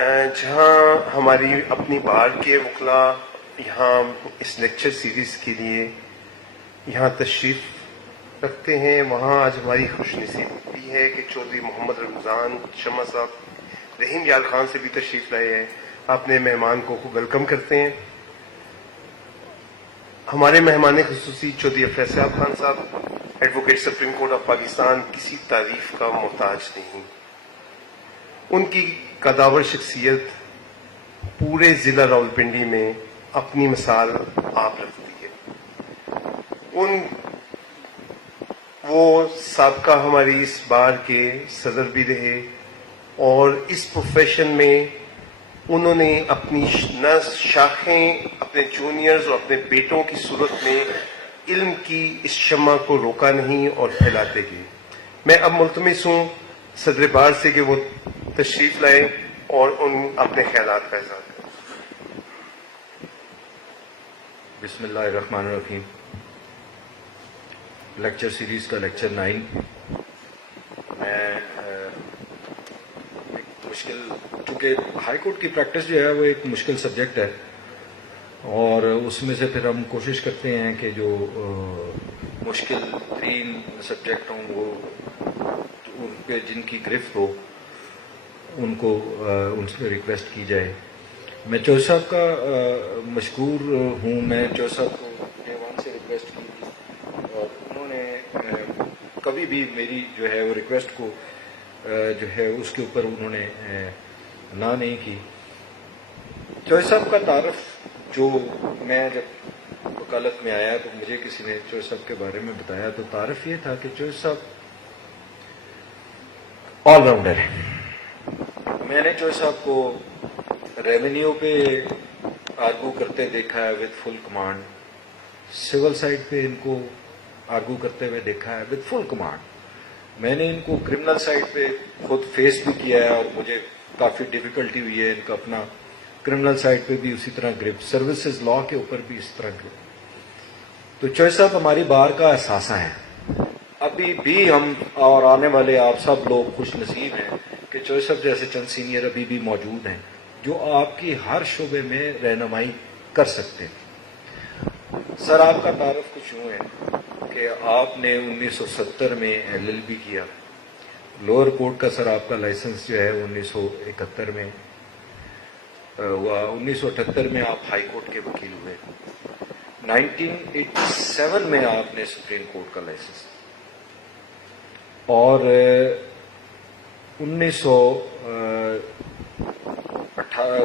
جہاں ہماری اپنی بار کے وکلاء یہاں اس لیکچر سیریز کے لیے یہاں تشریف رکھتے ہیں، وہاں آج ہماری خوش نصیبی ہے کہ چودھری محمد رمضان شمع صاحب رحیم یار خان سے بھی تشریف لائے ہیں. اپنے مہمان کو ویلکم کرتے ہیں. ہمارے مہمان خصوصی چودھری افیض صاحب خان صاحب، advocate supreme court of Pakistan, کسی تعریف کا محتاج نہیں. ان کی قداور شخصیت پورے ضلع راولپنڈی میں اپنی مثال آپ رکھتی ہے. وہ سابقہ ہماری اس بار کے صدر بھی رہے اور اس پروفیشن میں انہوں نے اپنی نہ شاخیں اپنے جونیئرز اور اپنے بیٹوں کی صورت میں علم کی اس شمع کو روکا نہیں اور پھیلاتے گئے. میں اب ملتمس ہوں صدر بار سے کہ وہ تشریف لائیں اور ان اپنے خیالات کا اظہار کریں. بسم اللہ الرحمن الرحیم. لیکچر سیریز کا لیکچر 9. میں مشکل، چونکہ ہائی کورٹ کی پریکٹس جو ہے وہ ایک مشکل سبجیکٹ ہے، اور اس میں سے پھر ہم کوشش کرتے ہیں کہ جو مشکل ترین سبجیکٹ ہوں وہ ان پہ جن کی گرفت ہو ان کو ان سے ریکویسٹ کی جائے. میں چوہدری صاحب کا مشکور ہوں. میں چوہدری صاحب کو ڈے ون سے ریکویسٹ کی تھی اور انہوں نے کبھی بھی میری جو ہے وہ ریکویسٹ کو جو ہے اس کے اوپر انہوں نے نہ نہیں کی. چوہدری صاحب کا تعارف، جو میں جب وکالت میں آیا تو مجھے کسی نے چوہدری صاحب کے بارے میں بتایا تو تعارف یہ تھا کہ چوہدری صاحب آل راؤنڈر ہے. میں نے چوہدری صاحب کو ریونیو پہ آرگو کرتے دیکھا ہے with full command, civil side پہ ان کو آرگو کرتے ہوئے دیکھا ہے وتھ فل کمانڈ. میں نے ان کو کرمنل سائڈ پہ خود فیس بھی کیا ہے اور مجھے کافی ڈیفیکلٹی ہوئی ہے ان کا اپنا کرمنل سائڈ پہ بھی اسی طرح گرپ، سروسز لا کے اوپر بھی اس طرح گرپ. تو چوہدری صاحب ہماری بار کا اثاثہ ہے. ابھی بھی ہم اور آنے والے آپ سب لوگ خوش نصیب ہیں کہ چوہدری صاحب جیسے چند سینئر ابھی بھی موجود ہیں جو آپ کی ہر شعبے میں رہنمائی کر سکتے ہیں. سر، آپ کا تعارف کچھ یوں ہے کہ آپ نے 1970 میں LLB کیا. لوور کورٹ کا سر آپ کا لائسنس جو ہے 1971 میں ہوا. 1978 میں آپ ہائی کورٹ کے وکیل ہوئے. 1987 میں آپ نے سپریم کورٹ کا لائسنس، اور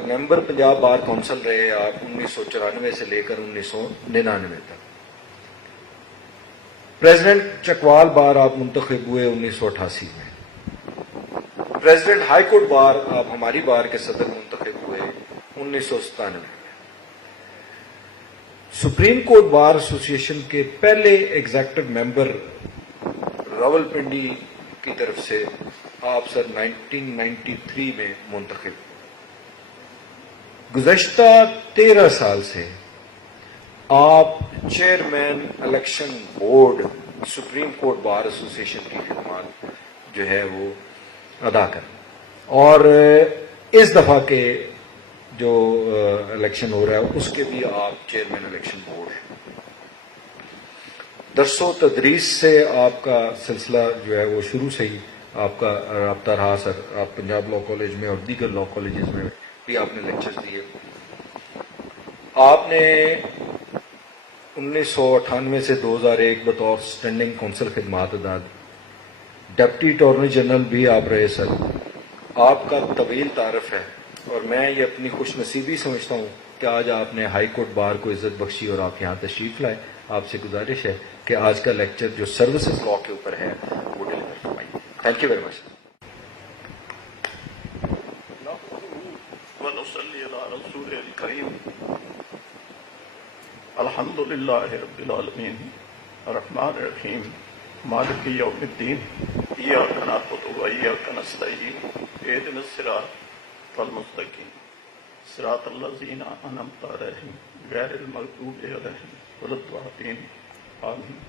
ممبر پنجاب بار کونسل رہے آپ 1994 سے لے کر 1999 تک. پریزیڈنٹ چکوال بار آپ منتخب ہوئے 1988 میں. پریزیڈنٹ ہائی کورٹ بار آپ ہماری بار کے صدر منتخب ہوئے 1997 میں. سپریم کورٹ بار ایسوسی ایشن کے پہلے ایگزیکٹو ممبر راولپنڈی کی طرف سے آپ سر 1993 میں منتخب ہوئے. گزشتہ 13 سال سے آپ chairman election board supreme court bar ایسوسی ایشن کی خدمات جو ہے وہ ادا کریں، اور اس دفعہ کے جو الیکشن ہو رہا ہے اس کے بھی آپ چیئرمین الیکشن بورڈ. درس و تدریس سے آپ کا سلسلہ جو ہے وہ شروع سے ہی آپ کا رابطہ رہا سر. آپ پنجاب لاء کالج میں اور دیگر لاء کالجز میں بھی آپ نے لیکچرز دیے. آپ نے 1998 سے 2001 بطور اسٹینڈنگ کونسل خدمات ادا. ڈپٹی اٹارنی جنرل بھی آپ رہے سر. آپ کا طویل تعارف ہے اور میں یہ اپنی خوش نصیبی سمجھتا ہوں کہ آج آپ نے ہائی کورٹ بار کو عزت بخشی اور آپ یہاں تشریف لائے. آپ سے گزارش ہے کہ آج کا لیکچر جو سروسز لا کے اوپر ہے وہ ڈلیور فرمائیے. Thank you very much. الحمد للہ رب العالمین الرحمن الرحیم مالک یوم الدین ایاک نعبد و ایاک نستعین اہدنا الصراط المستقیم صراط الذین انعمت علیہم غیر المغضوب علیہم ولا الضالین آمین.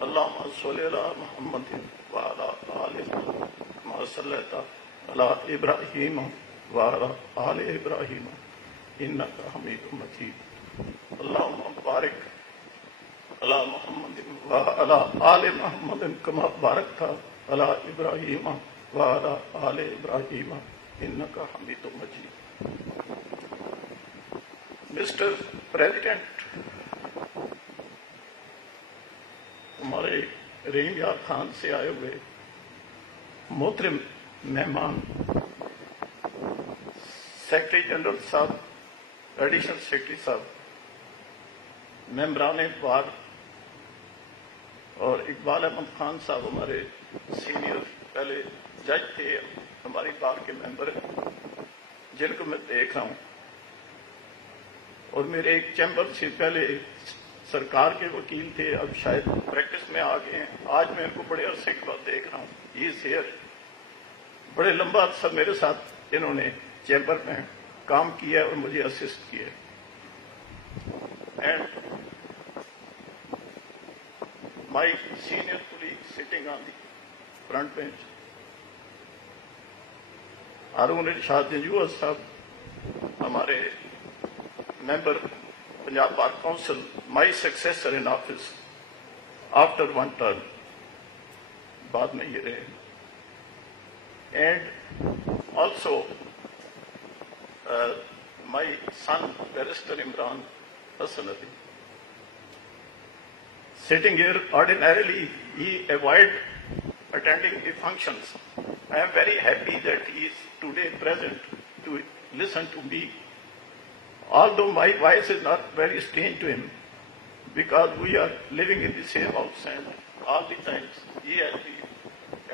اللہم صل علی محمد وعلی آل محمد کما صلیت علی ابراہیم وعلى آل إبراهيم إنك حميد مجيد اللهم بارك على محمد وعلى آل محمد كما باركت على إبراهيم وعلى آل إبراهيم إنك حميد مجيد. Mr. President, ہمارے رحیم یار خان سے آئے ہوئے محترم مہمان سیکرٹری جنرل صاحب، ایڈیشنل سیکرٹری صاحب، ممبران بار اور اقبال احمد خان صاحب ہمارے سینئر پہلے جج تھے، ہماری بار کے ممبر ہیں جن کو میں دیکھ رہا ہوں، اور میرے ایک چیمبر سے پہلے سرکار کے وکیل تھے، اب شاید پریکٹس میں آ گئے ہیں. آج میں ان کو بڑے عرصے کے بعد دیکھ رہا ہوں. یہ سیئر بڑے لمبا عرصہ میرے ساتھ انہوں نے چیمبر میں کام کیا اور مجھے اسسٹ کیا. And my senior colleague sitting on the front bench Haroon Irshad Janjua sahib, ہمارے member Punjab bar council, my successor in office after one term, بعد میں یہ رہے. And also my son barrister Imran Hassan Ali. Sitting here, ordinarily he avoid attending the functions. I am very happy that he is today present to listen to me. Although my voice is not very strange to him, because we are living in the same house and all the times he has the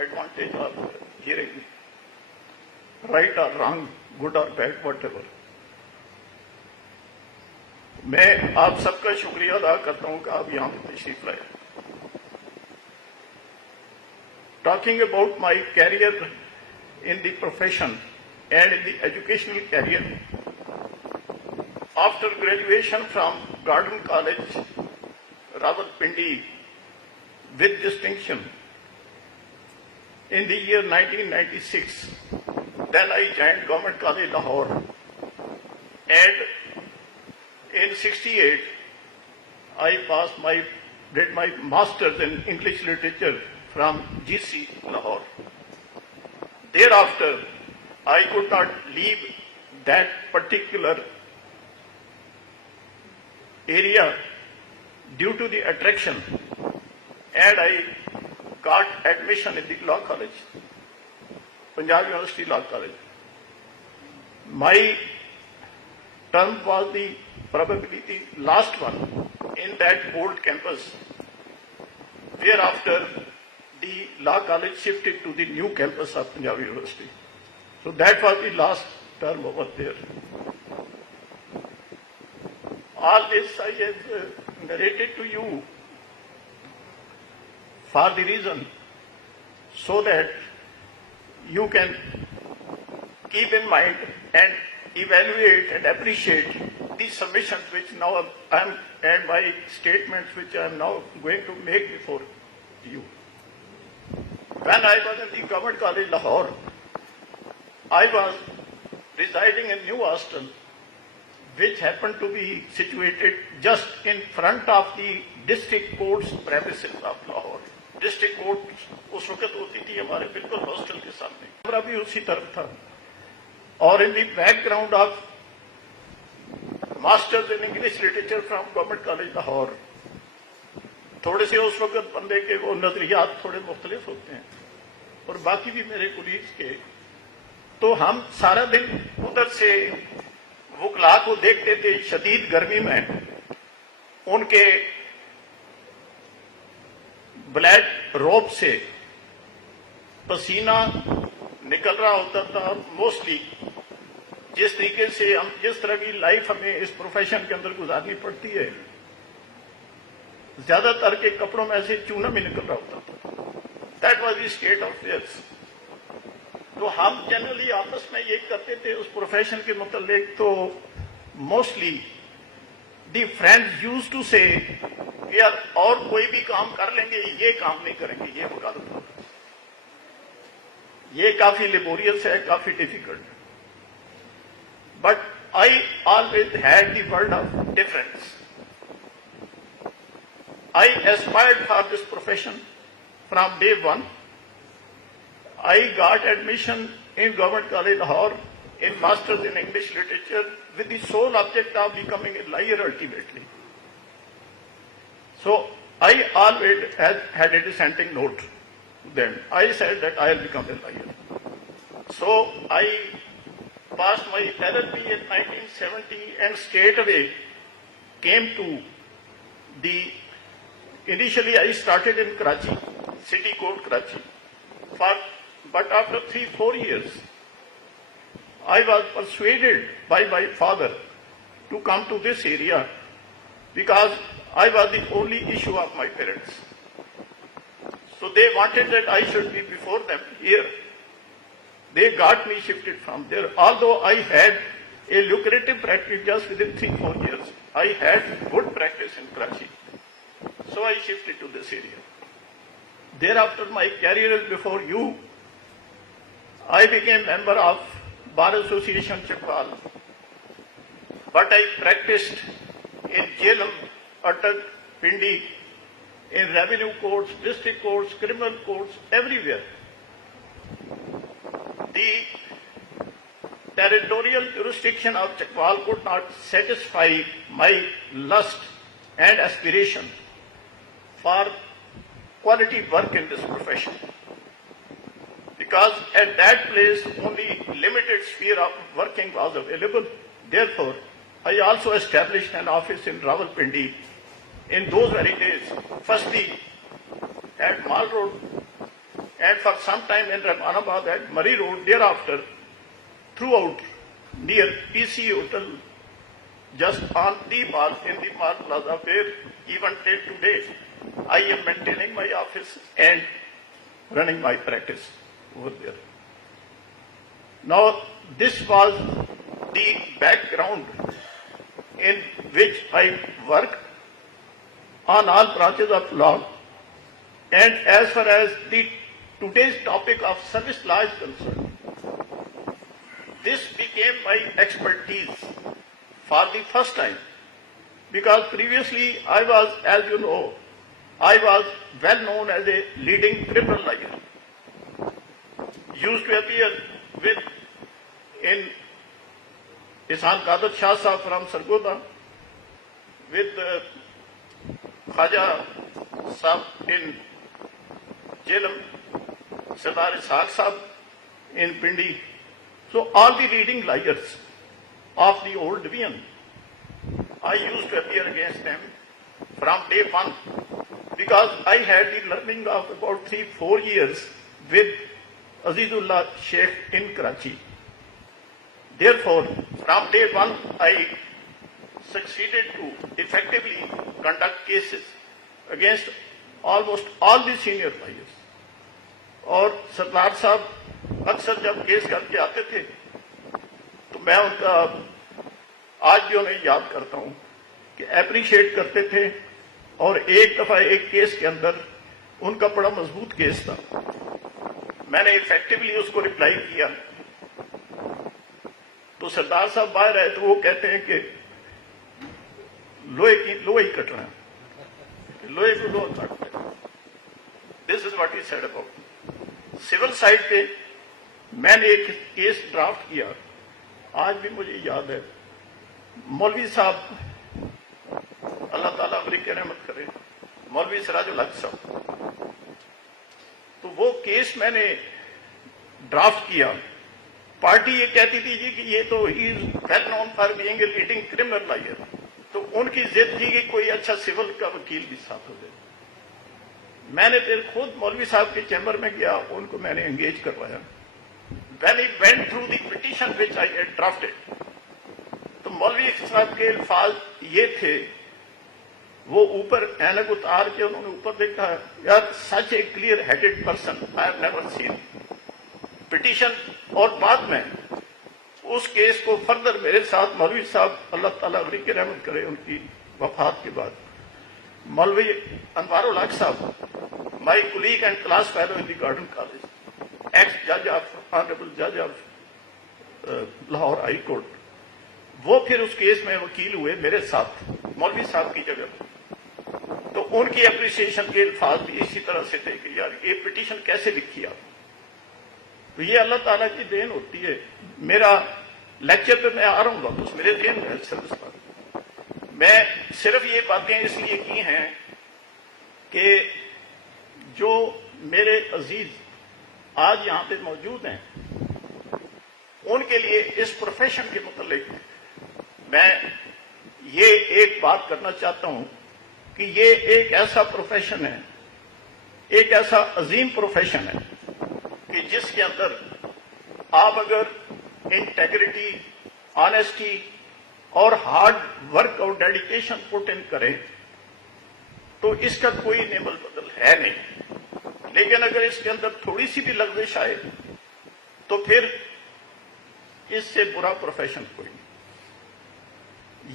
advantage of hearing me. Right or wrong, good or bad, whatever. میں آپ سب کا شکریہ ادا کرتا ہوں کہ آپ یہاں پہ تشریف لائے. Talking about my career in the profession and in the educational career, after graduation from Gordon College Rawalpindi with distinction in the year 1996, then I joined Government College Lahore, and in 68 I did my master's in English literature from GC Lahore. Thereafter I could not leave that particular area due to the attraction, and I got admission in the law college, Punjab University Law College. My term was probably the last one in that old campus. Thereafter, the law college shifted to the new campus of Punjab University. So that was the last term over there. All this I have narrated to you for the reason so that you can keep in mind and evaluate and appreciate the submissions which now I am and my statements which I am now going to make before you. When I was in the Government College Lahore, I was residing in New Hostel, which happened to be situated just in front of the district court's premises of Lahore. District court اس وقت ہوتی تھی ہمارے بالکل hostel کے سامنے، کمرہ بھی اسی طرف تھا. اور in the background of masters in English literature from government college Lahore. تھوڑے سے اس وقت بندے کے وہ نظریات تھوڑے مختلف ہوتے ہیں اور باقی بھی میرے کولیگز کے. تو ہم سارا دن ادھر سے وکلاء کو دیکھتے تھے شدید گرمی میں، ان کے بلیک روب سے پسینہ نکل رہا ہوتا تھا. موسٹلی جس طریقے سے ہم جس طرح کی لائف ہمیں اس پروفیشن کے اندر گزارنی پڑتی ہے، زیادہ تر کے کپڑوں میں سے چونا بھی نکل رہا ہوتا تھا. That was the state of affairs. تو ہم جنرلی آپس میں یہ کرتے تھے اس پروفیشن کے متعلق. تو mostly the friends use to say یار اور کوئی بھی کام کر لیں گے، یہ کام نہیں کریں گے، یہ وکالت ہوگا، یہ کافی لیبوریس ہے، کافی ڈیفیکلٹ ہے. but I always had the word of difference. I aspired for this profession from day one. I got admission in Government College Lahore in Masters in English Literature with the sole object of becoming a lawyer ultimately. So I always had a dissenting note to them. I said that I will become a lawyer. So I passed my LLB in 1970 and straight away came to the, initially I started in Karachi, City Court Karachi, but after 3-4 years, I was persuaded by my father to come to this area because I was the only issue of my parents. So they wanted that I should be before them here. They got me shifted from there. Although I had a lucrative practice just within 3-4 years, I had good practice in Karachi. So I shifted to this area. Thereafter, my career is before you. I became member of Bar Association Chakpal. But I practiced in Jhelum, Attak, Pindi, in revenue courts, district courts, criminal courts, everywhere. The territorial jurisdiction of Chakpal could not satisfy my lust and aspiration for quality work in this profession. Because at that place only limited sphere of working was available. Therefore, I also established an office in Rawalpindi in those very days. Firstly at Mall Road and for some time in Rahmanabad at Murray Road. Thereafter, throughout near PC Hotel, just on the mall, in the Mall Plaza, where even till today I am maintaining my office and running my practice over there. Now, this was the background in which I work on all branches of law. And as far as the today's topic of service law is concerned, this became my expertise for the first time. Because previously I was, as you know, I was well known as a leading criminal lawyer. Used to appear with in Ihsan Qadir Shah Sahab from Sargodha, with Khaja Sahab in Jhelum, Sardar Ishaq Sahab in Pindi. So all the leading lawyers of the old division, I used to appear against them from day one because I had the learning of about 3-4 years with Azizullah Sheikh in Karachi. Therefore, from day one, I succeeded to effectively conduct cases against almost all the senior lawyers. और सरदार साहब अक्सर जब case करके आते थे तो मैं उनका आज भी उन्हें याद करता हूं कि एप्रिशिएट करते थे। और एक दफा एक केस के अंदर उनका बड़ा मजबूत केस था, मैंने इफेक्टिवली उसको रिप्लाई किया तो सरदार साहब बाहर आए तो वो कहते हैं कि लोहे ही कटना है, लोहे को लोहा काटते हैं। This is what he said about. Civil side पे मैंने एक केस ड्राफ्ट किया, आज भी मुझे याद है। मौलवी साहब, अल्लाह ताला बरकत रहमत करे, मौलवी सिराजुल हक साहब, तो वो केस मैंने ड्राफ्ट किया। पार्टी ये कहती थी जी कि ये तो he is well known for being a leading criminal lawyer, तो उनकी जिद थी कि कोई अच्छा सिविल का वकील भी साथ हो जाए। मैंने फिर खुद मौलवी साहब के चैम्बर में गया, उनको मैंने एंगेज करवाया। When he went through the petition which I had drafted, तो मौलवी साहब के अल्फाज ये थे, वो ऊपर ऐनक उतार के उन्होंने ऊपर देखा, यार such a clear headed person I have never seen petition. और बाद में उस केस को फर्दर मेरे साथ मौलवी साहब, अल्लाह ताला की रहमत करे, उनकी वफात के बाद मौलवी Anwarul Haq sahib, my colleague and class fellow in the Gordon college, ex-judge of Honorable Judge of Lahore High Court, وہ پھر اس کیس میں وکیل ہوئے میرے ساتھ مولوی صاحب کی جگہ، تو ان کی اپریسیشن کے الفاظ بھی اسی طرح سے تھے کہ یار یہ پٹیشن کیسے لکھی آپ؟ تو یہ اللہ تعالیٰ کی دین ہوتی ہے. میرا لیکچر پہ میں آ رہا ہوں واپس، میرے دین ہے سروس پر. میں صرف یہ باتیں اس لیے کی ہیں کہ جو میرے عزیز آج یہاں پہ موجود ہیں ان کے لیے اس پروفیشن کے متعلق میں یہ ایک بات کرنا چاہتا ہوں کہ یہ ایک ایسا پروفیشن ہے، ایک ایسا عظیم پروفیشن ہے کہ جس کے اندر آپ اگر انٹیگریٹی، آنیسٹی اور ہارڈ ورک اور ڈیڈیکیشن پٹ ان کریں تو اس کا کوئی نعمت بدل ہے نہیں. لیکن اگر اس کے اندر تھوڑی سی بھی لغزش آئے تو پھر اس سے برا پروفیشن کوئی نہیں.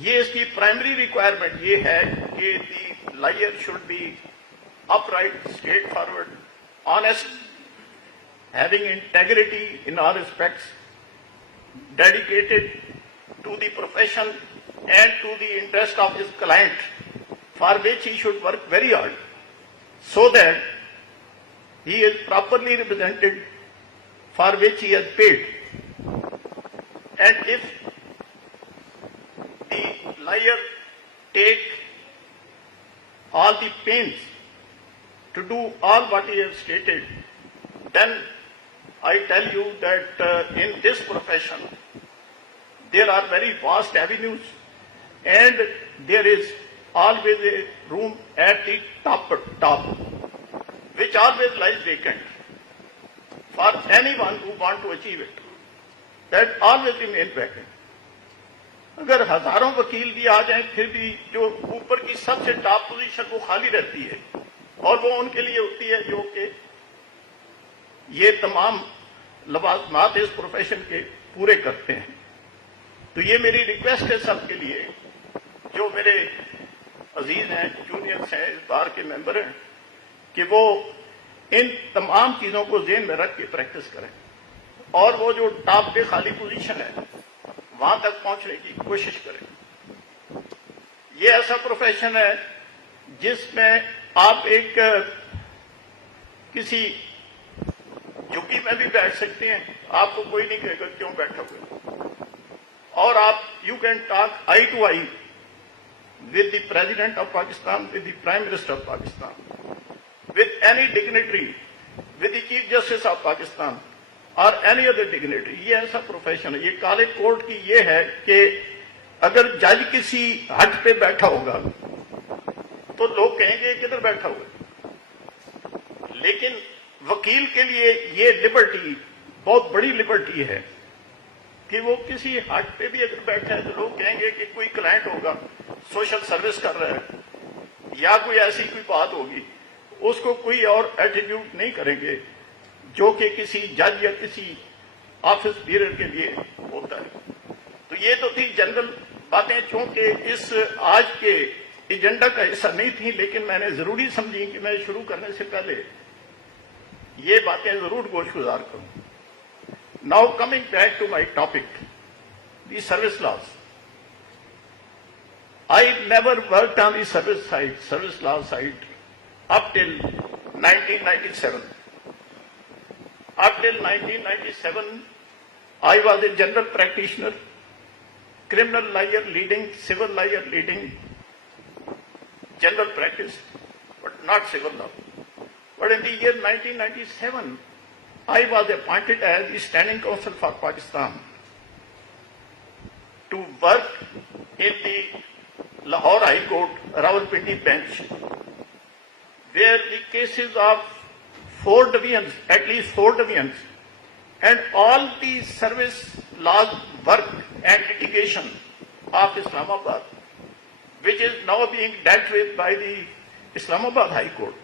یہ اس کی پرائمری ریکوائرمنٹ یہ ہے کہ the lawyer should be upright, straightforward, honest, having integrity in all respects, dedicated to the profession and to the interest of his client, for which he should work very hard, so that he is properly represented, for which he has paid. And if the lawyer take all the pains to do all what he has stated, then I tell you that in this profession there are very vast avenues and there is always a room at the top which always lies vacant for anyone who want to achieve it. That always remain vacant. اگر ہزاروں وکیل بھی آ جائیں پھر بھی جو اوپر کی سب سے ٹاپ پوزیشن وہ خالی رہتی ہے اور وہ ان کے لیے ہوتی ہے جو کہ یہ تمام لوازمات اس پروفیشن کے پورے کرتے ہیں. تو یہ میری ریکویسٹ ہے سب کے لیے جو میرے عزیز ہیں، جونیئرس ہیں، اس بار کے ممبر ہیں، کہ وہ ان تمام چیزوں کو ذہن میں رکھ کے پریکٹس کریں اور وہ جو ٹاپ پہ خالی پوزیشن ہے وہاں تک پہنچنے کی کوشش کریں. یہ ایسا پروفیشن ہے جس میں آپ ایک کسی جھکی میں بھی بیٹھ سکتے ہیں، آپ کو کوئی نہیں کہے گا کیوں بیٹھا ہوئے، اور آپ you can talk eye to eye with the president of Pakistan, with the prime minister of Pakistan, with any dignitary, with the chief justice of Pakistan اور اینی ادر ڈگنیٹری. یہ ایسا پروفیشن ہے. یہ کالج کورٹ کی یہ ہے کہ اگر جج کسی ہٹ پہ بیٹھا ہوگا تو لوگ کہیں گے کدھر بیٹھا ہوا ہے، لیکن وکیل کے لیے یہ لبرٹی بہت بڑی لبرٹی ہے کہ وہ کسی ہٹ پہ بھی اگر بیٹھا ہے تو لوگ کہیں گے کہ کوئی کلائنٹ ہوگا سوشل سروس کر رہا ہے یا کوئی ایسی کوئی بات ہوگی، اس کو کوئی اور ایٹیٹیوڈ نہیں کریں گے جو کہ کسی جج یا کسی آفس بیئرر کے لیے ہوتا ہے. تو یہ تو تھی جنرل باتیں، چونکہ اس آج کے ایجنڈا کا حصہ نہیں تھی، لیکن میں نے ضروری سمجھی کہ میں شروع کرنے سے پہلے یہ باتیں ضرور گوش گزار کروں. Now coming back to my topic, the service laws. I never worked on the service law side up till 1997. Up till 1997, I was a general practitioner, criminal lawyer leading, civil lawyer leading general practice, but not civil law. But in the year 1997, I was appointed as the Standing Counsel for Pakistan to work in the Lahore High Court, Rawalpindi bench, where the cases of 4 divisions, at least 4 divisions, and all the service laws work and litigation of Islamabad, which is now being dealt with by the Islamabad High Court.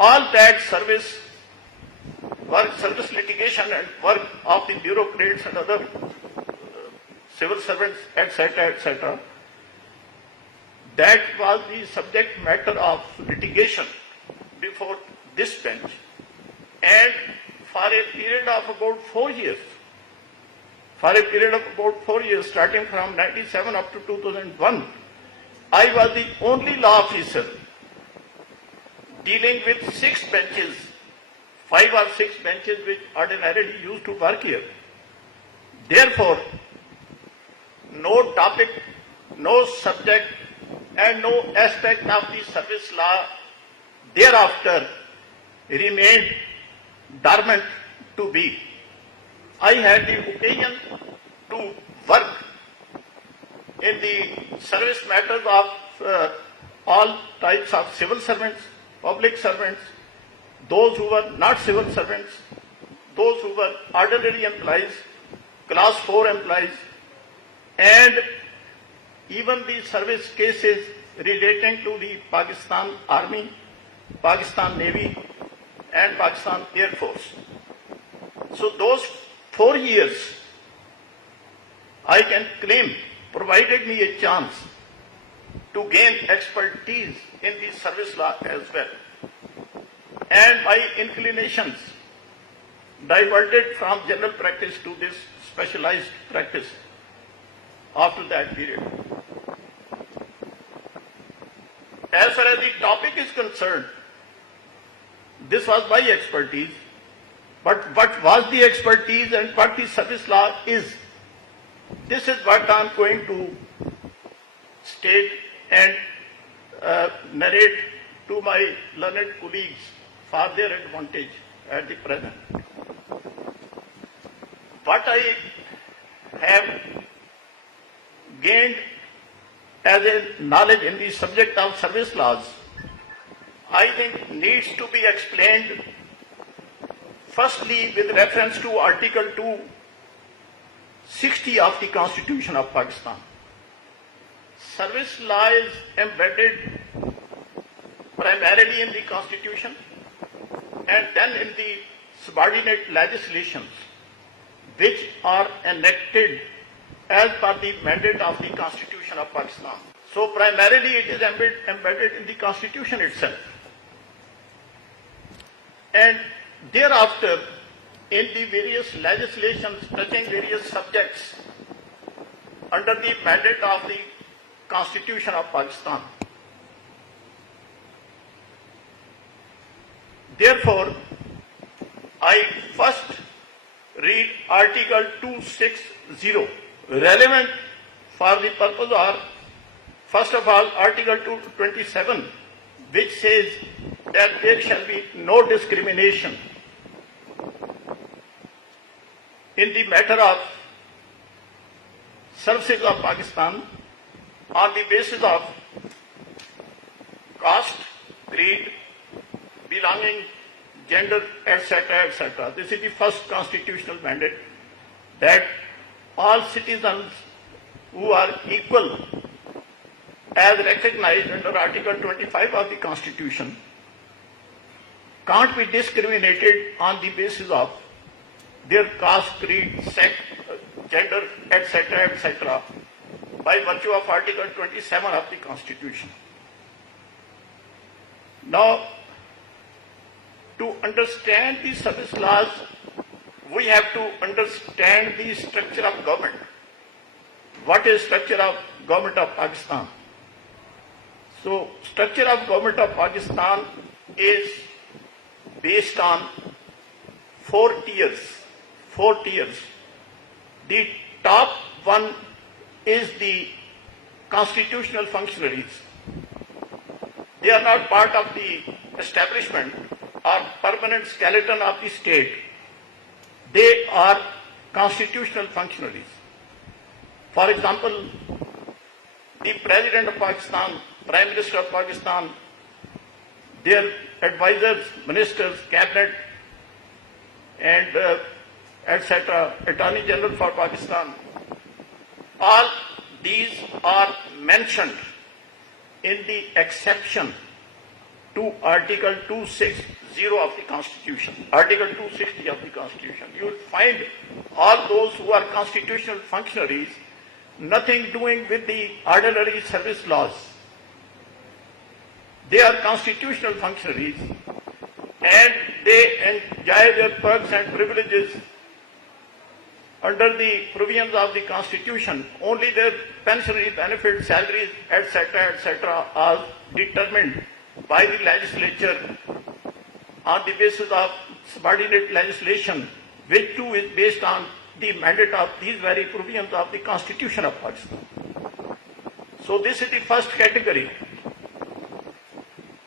All that service work, service litigation and work of the bureaucrats and other civil servants, etc., that was the subject matter of litigation before this bench. And for a period of about 4 years, for a period of about 4 years, starting from 97 up to 2001, I was the only law officer dealing with 6 benches, 5 or 6 benches which ordinarily used to work here. Therefore, no topic, no subject, and no aspect of the service law thereafter remained dormant to be. I had the occasion to work in the service matters of all types of civil servants, public servants, those who were not civil servants, those who were ordinary employees, class 4 employees, and even the service cases relating to the Pakistan Army, Pakistan Navy, and Pakistan Air Force. So those 4 years, I can claim, provided me a chance to gain expertise in the service law as well. And my inclinations diverted from general practice to this specialized practice after that period. As far as the topic is concerned, this was my expertise, but what was the expertise and what the service law is, this is what I am going to state and narrate to my learned colleagues for their advantage at the present. What I have gained as a knowledge in the subject of service laws, I think needs to be explained firstly with reference to Article 260 of the Constitution of Pakistan. Service law is embedded primarily in the Constitution and then in the subordinate legislations which are enacted as per the mandate of the Constitution of Pakistan. So primarily it is embedded in the Constitution itself. And thereafter, in the various legislations touching various subjects under the mandate of the Constitution of Pakistan. Therefore, I first read Article 260, relevant for the purpose of, first of all, Article 227, which says that there shall be no discrimination in the matter of services of Pakistan on the basis of caste, creed, belonging, gender, etc., etc. This is the first constitutional mandate, that all citizens who are equal as recognized under Article 25 of the Constitution can't be discriminated on the basis of their caste, creed, sex, gender, etc., etc., by virtue of Article 27 of the Constitution. Now, to understand the service laws, we have to understand the structure of government. What is structure of government of Pakistan? So, structure of government of Pakistan is based on 4 tiers. 4 tiers. The top one is the constitutional functionaries. They are not part of the establishment or permanent skeleton of the state. They are constitutional functionaries. For example, the President of Pakistan, Prime Minister of Pakistan, their advisors, ministers, cabinet, and etc., Attorney General for Pakistan, all these are mentioned in the exception to Article 260 of the Constitution, Article 260 of the Constitution. You will find all those who are constitutional functionaries nothing doing with the ordinary service laws. They are constitutional functionaries and they enjoy their perks and privileges under the provisions of the Constitution, only their pensionary benefits, salaries, etc., are determined by the legislature on the basis of subordinate legislation, which too is based on the mandate of these very provisions of the Constitution of Pakistan. So this is the first category.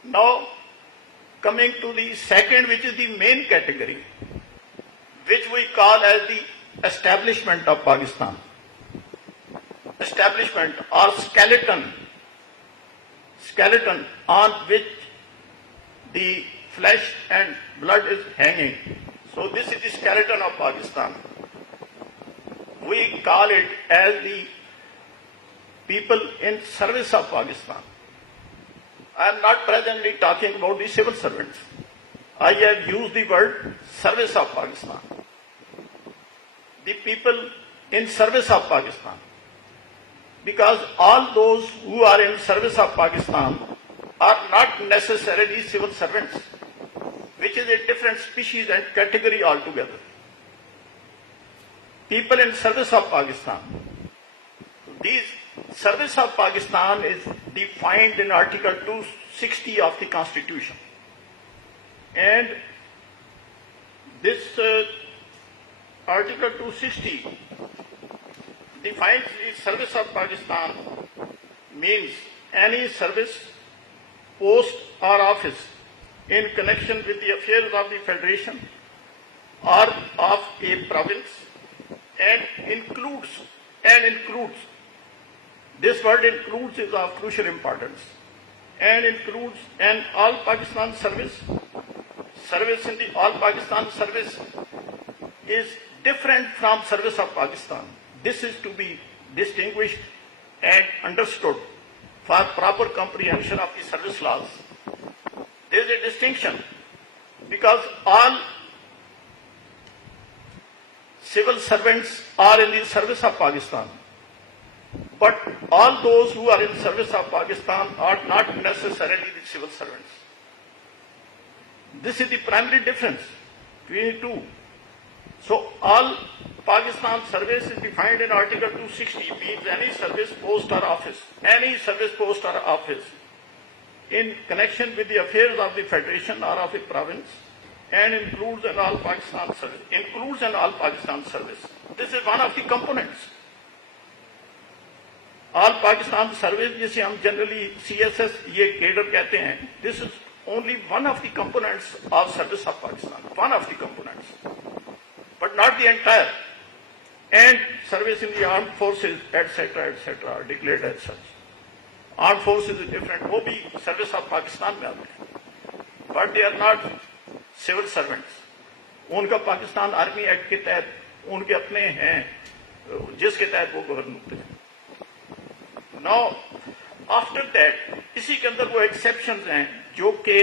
Now, coming to the second, which is the main category, which we call as the establishment of Pakistan. Establishment or skeleton on which the flesh and blood is hanging. So this is the skeleton of Pakistan. We call it as the people in service of Pakistan. I am not presently talking about the civil servants. I have used the word service of Pakistan. The people in service of Pakistan. Because all those who are in service of Pakistan are not necessarily civil servants, which is a different species and category altogether. People in service of Pakistan. These service of Pakistan is defined in Article 260 of the Constitution. And this Article 260 defines the service of Pakistan means any service, post or office in connection with the affairs of the Federation or of a province and includes, this word includes is of crucial importance, and includes an all Pakistan service. Service in the all Pakistan service is different from service of Pakistan. This is to be distinguished and understood for proper comprehension of the service laws. There is a distinction because all civil servants are in the service of Pakistan, but all those who are in service of Pakistan are not necessarily the civil servants. This is the primary difference between the two. So all Pakistan service is defined in Article 260, means any service, post or office, in connection with the affairs of the Federation or of a province, and includes an all Pakistan service. This is one of the components. All Pakistan service, जिसे हम generally CSS ये cadre कहते हैं, this is only one of the components of service of Pakistan, one of the components, but not the entire. And service in the armed forces, etc., are declared as such. Armed forces is different, वो भी service of Pakistan में आते हैं, but they are not civil servants. उनका Pakistan army act के तहत उनके अपने हैं, जिसके तहत वो गवर्न होते हैं. Now, after that, इसी के अंदर वो exceptions हैं जो कि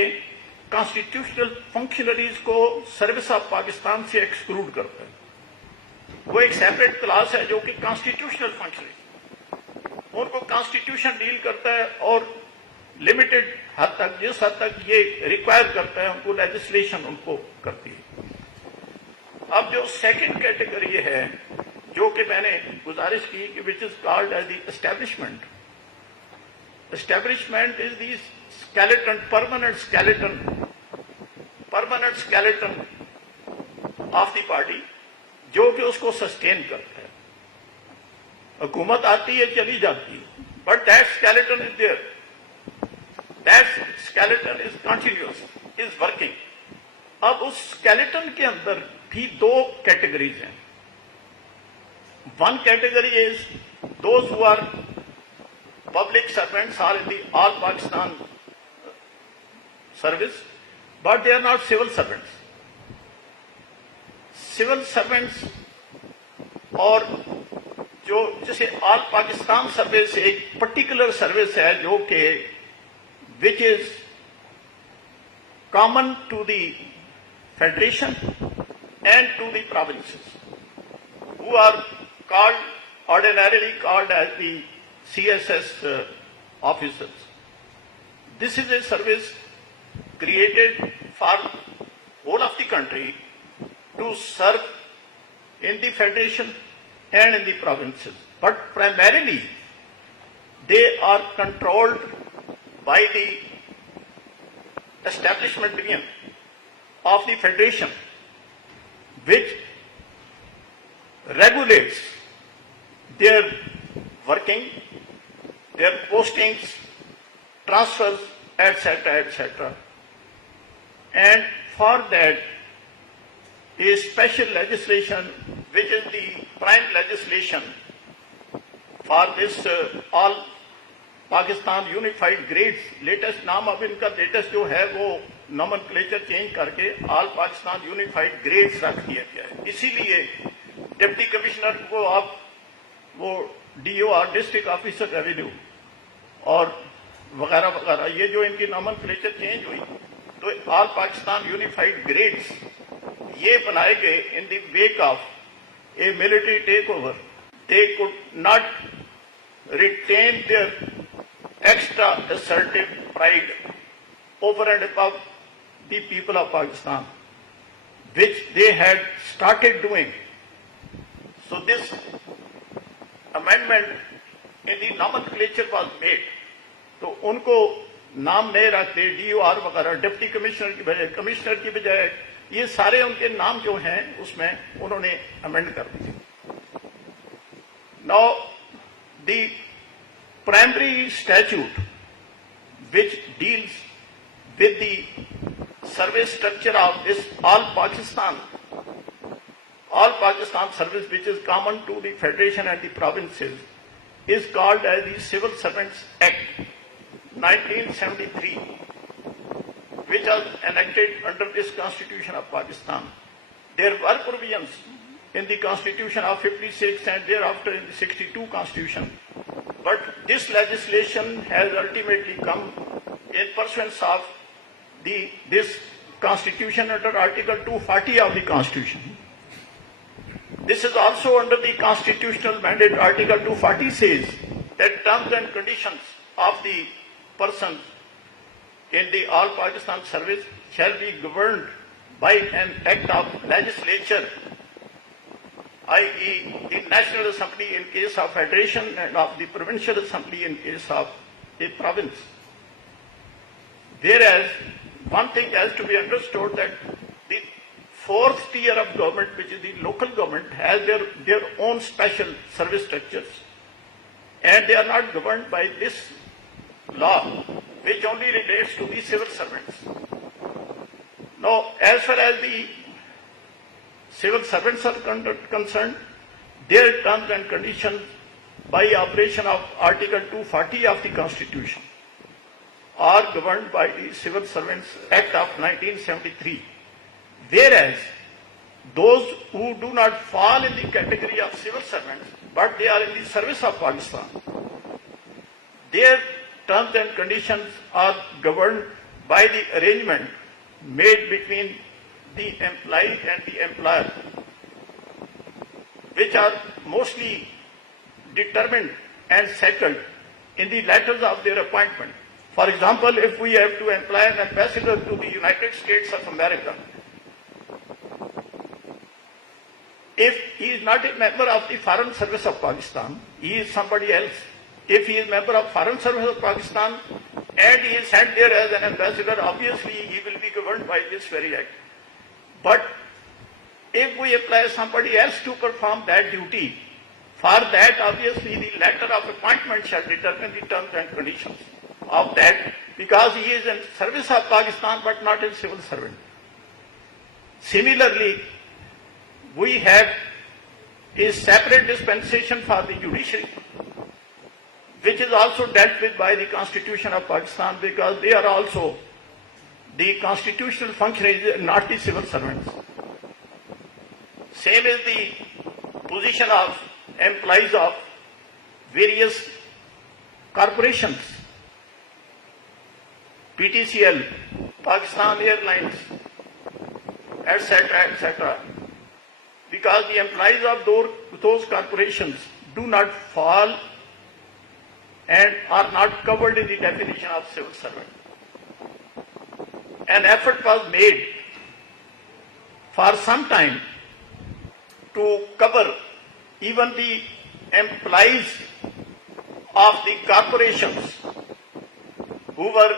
constitutional functionaries को सर्विस ऑफ पाकिस्तान से एक्सक्लूड करते हैं. वो एक सेपरेट क्लास है जो कि कॉन्स्टिट्यूशनल फंक्शनरी, उनको कॉन्स्टिट्यूशन डील करता है और लिमिटेड हद तक, जिस हद तक ये रिक्वायर करता है उनको लेजिस्लेशन उनको करती है. अब जो सेकंड कैटेगरी है जो कि मैंने गुजारिश की कि which is called as the establishment. Establishment is the skeleton, permanent skeleton of the party जो कि उसको सस्टेन करता है. हुकूमत आती है, चली जाती है, but that skeleton is there. That skeleton is continuous, is working. अब उस skeleton के अंदर भी दो categories हैं. One category is those who are public servants are in the all Pakistan service, but they are not civil servants. Civil servants और जो जैसे ऑल पाकिस्तान सर्विस एक पर्टिकुलर सर्विस है जो कि which is common to the federation and to the provinces who are called ordinarily called as the CSS officers. This is a service created for whole of the country to serve in the federation and in the provinces. But primarily, they are controlled by the establishment union of the federation, which regulates their working, their postings, transfers, etc., etc. And for that, a special legislation, which is the prime legislation for this all Pakistan unified grades latest नाम अब इनका latest जो है वो nomenclature change करके all Pakistan unified grades रख दिया गया है। इसीलिए डिप्टी कमिश्नर को आप वो DOR डिस्ट्रिक्ट ऑफिसर रेवेन्यू और वगैरह वगैरह ये जो इनकी नॉमेनक्लेचर चेंज हुई तो ऑल पाकिस्तान यूनिफाइड ग्रेड्स ये बनाए गए in the wake of a military takeover. They could not retain their extra assertive pride over and above the people of Pakistan, which they had started doing. So this amendment in the nomenclature was made. तो उनको नाम नहीं रखते DOR वगैरह deputy commissioner की बजाय commissioner की बजाय ये सारे उनके नाम जो हैं उसमें उन्होंने अमेंड कर दिए। Now the primary statute which deals with the service structure of this all Pakistan service, which is common to the federation and the provinces, is called as the Civil Servants Act 1973, which was enacted under this Constitution of Pakistan. There were provisions in the Constitution of 56 and thereafter in the 62 Constitution. But this legislation has ultimately come in pursuance of this Constitution under Article 240 of the Constitution. This is also under the constitutional mandate. Article 240 says that terms and conditions of the persons in the All Pakistan service shall be governed by an act of legislature, i.e. the National Assembly in case of federation and of the Provincial Assembly in case of a province. Whereas one thing has to be understood that the fourth tier of government, which is the local government, has their own special service structures, and they are not governed by this law, which only relates to the civil servants. Now, as far as the civil servants are concerned, their terms and conditions by operation of Article 240 of the Constitution are governed by the Civil Servants Act of 1973. Whereas those who do not fall in the category of civil servants, but they are in the service of Pakistan, their terms and conditions are governed by the arrangement made between the employee and the employer, which are mostly determined and settled in the letters of their appointment. For example, if we have to employ an ambassador to the United States of America, if he is not a member of the Foreign Service of Pakistan, he is somebody else. If he is a member of Foreign Service of Pakistan and he is sent there as an ambassador, obviously he will be governed by this very act. But if we apply somebody else to perform that duty, for that obviously the letter of appointment shall determine the terms and conditions of that, because he is in service of Pakistan but not a civil servant. Similarly, we have a separate dispensation for the judiciary, which is also dealt with by the Constitution of Pakistan, because they are also the constitutional functionaries, not the civil servants. Same is the position of employees of various corporations, PTCL, Pakistan Airlines, etc., etc. Because the employees of those corporations do not fall and are not covered in the definition of civil servant. An effort was made for some time to cover even the employees of the corporations who were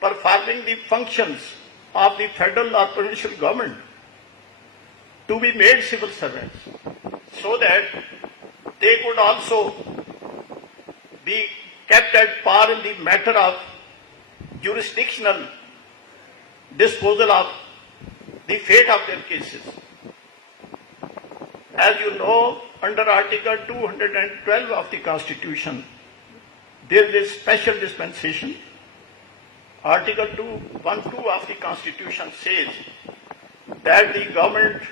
performing the functions of the federal or provincial government to be made civil servants, so that they could also be kept at par in the matter of jurisdictional disposal of the fate of their cases. As you know, under Article 212 of the Constitution, there is a special dispensation. Article 212 of the Constitution says that the government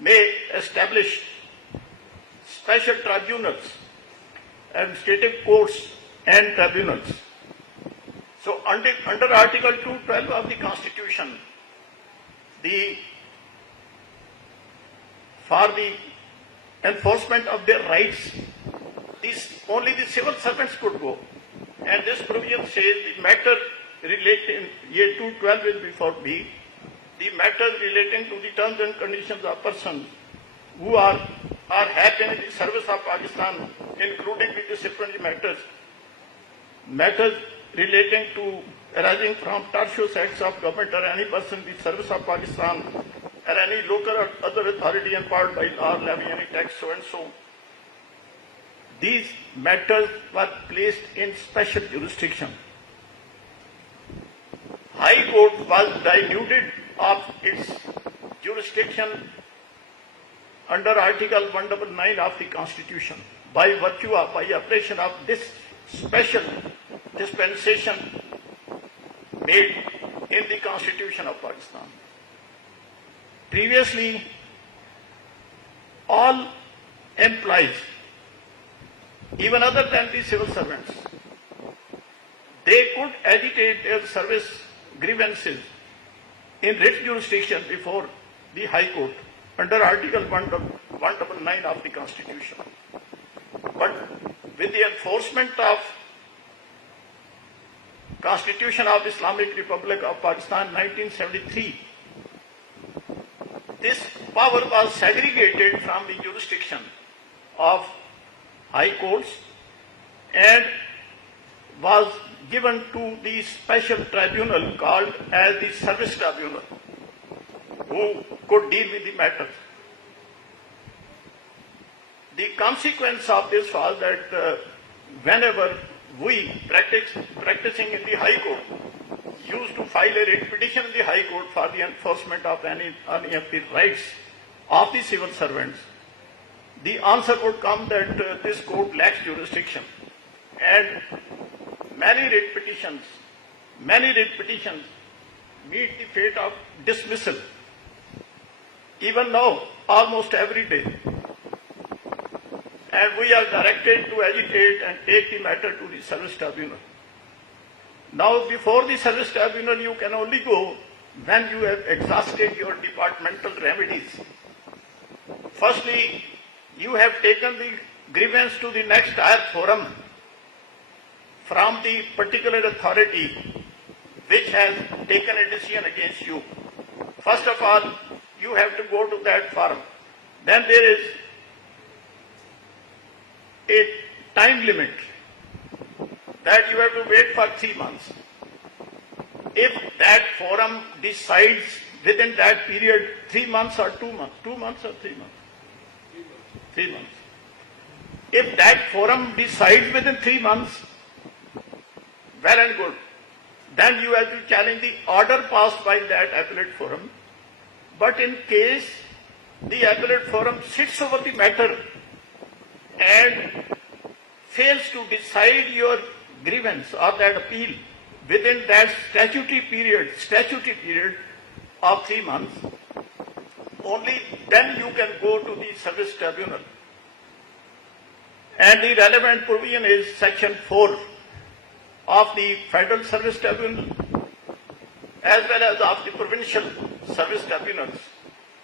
may establish special tribunals, administrative courts and tribunals. So under Article 212 of the Constitution, for the enforcement of their rights, only the civil servants could go. And this provision says the matter relating, year 212 will be for B, the matters relating to the terms and conditions of persons who have been in the service of Pakistan, including the disciplinary matters relating to arising from tortious acts of government or any person in the service of Pakistan or any local or other authority empowered by law levy any tax, so and so. These matters were placed in special jurisdiction. High Court was denuded of its jurisdiction under Article 199 of the Constitution by operation of this special dispensation made in the Constitution of Pakistan. Previously, all employees, even other than the civil servants, they could agitate their service grievances in writ jurisdiction before the High Court under Article 199 of the Constitution. But with the enforcement of Constitution of Islamic Republic of Pakistan 1973, this power was segregated from the jurisdiction of high courts and was given to the special tribunal called as the service tribunal, who could deal with the matter. The consequence of this was that whenever we practicing in the High Court used to file a writ petition in the High Court for the enforcement of any of the rights of the civil servants, the answer would come that this court lacks jurisdiction, and many writ petitions meet the fate of dismissal. Even now, almost every day. And we are directed to agitate and take the matter to the service tribunal. Now, before the service tribunal, you can only go when you have exhausted your departmental remedies. Firstly, you have taken the grievance to the next higher forum from the particular authority which has taken a decision against you. First of all, you have to go to that forum. Then there is a time limit that you have to wait for 3 months. If that forum decides within that period, 3 months or 2 months, 2 months or 3 months? 3 months. If that forum decides within 3 months, well and good. Then you have to challenge the order passed by that appellate forum. But in case the appellate forum sits over the matter and fails to decide your grievance or that appeal within that statutory period of 3 months, only then you can go to the service tribunal. And the relevant provision is Section 4 of the Federal Service Tribunal as well as of the Provincial Service Tribunals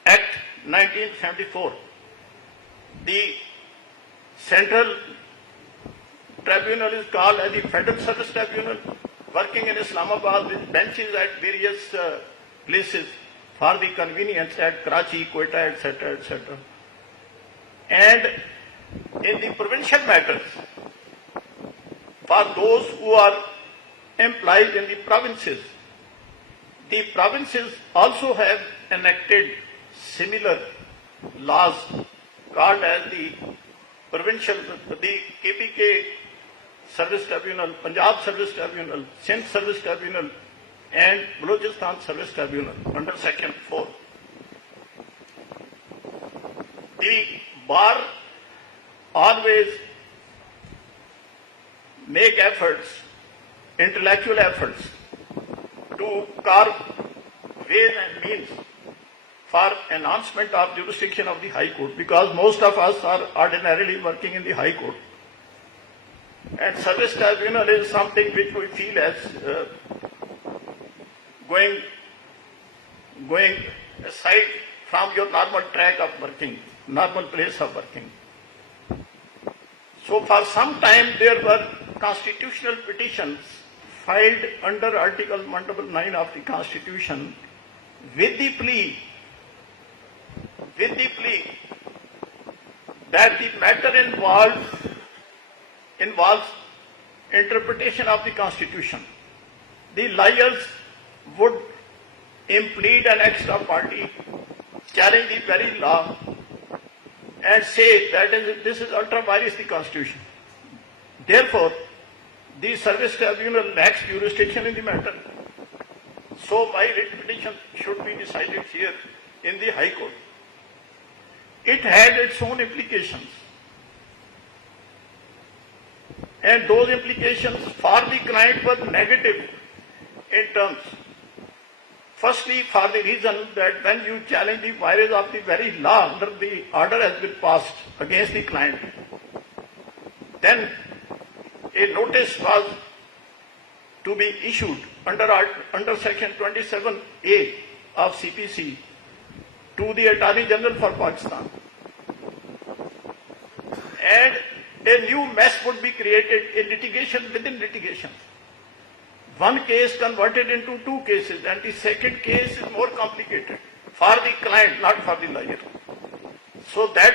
Act 1974. The Central Tribunal is called as the Federal Service Tribunal, working in Islamabad with benches at various places for the convenience at Karachi, Quetta, etc., etc. And in the provincial matters, for those who are employed in the provinces also have enacted similar laws called as the provincial, the KPK Service Tribunal, Punjab Service Tribunal, Sindh Service Tribunal, and Balochistan Service Tribunal under Section 4. The bar always make efforts, intellectual efforts, to carve ways and means for enhancement of jurisdiction of the High Court, because most of us are ordinarily working in the High Court. And Service Tribunal is something which we feel as going aside from your normal track of working, normal place of working. So for some time there were constitutional petitions filed under Article 199 of the Constitution with the plea that the matter involves interpretation of the Constitution. The lawyers would implead an extra party, challenge the very law, and say that this is ultra vires the Constitution. Therefore, the Service Tribunal lacks jurisdiction in the matter. So my writ petition should be decided here in the High Court. It had its own implications. And those implications for the client were negative in terms. Firstly, for the reason that when you challenge the vires of the very law under the order has been passed against the client, then a notice was to be issued under Section 27A of CPC to the Attorney General for Pakistan. And a new mess would be created, a litigation within litigation. One case converted into two cases, and the second case is more complicated for the client, not for the lawyer. So that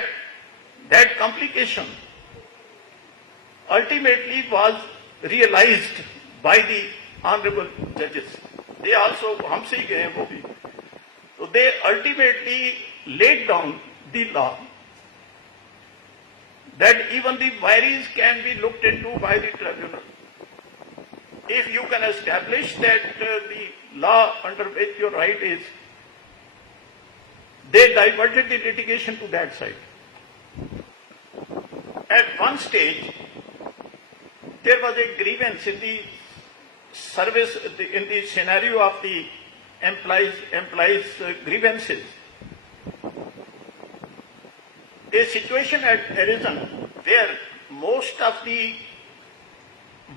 complication ultimately was realized by the honorable judges. They also, humse hi gaye wo bhi. So they ultimately laid down the law that even the vires can be looked into by the tribunal. If you can establish that the law under which your right is, they diverted the litigation to that side. At one stage, there was a grievance in the service, in the scenario of the employees' grievances. A situation had arisen where most of the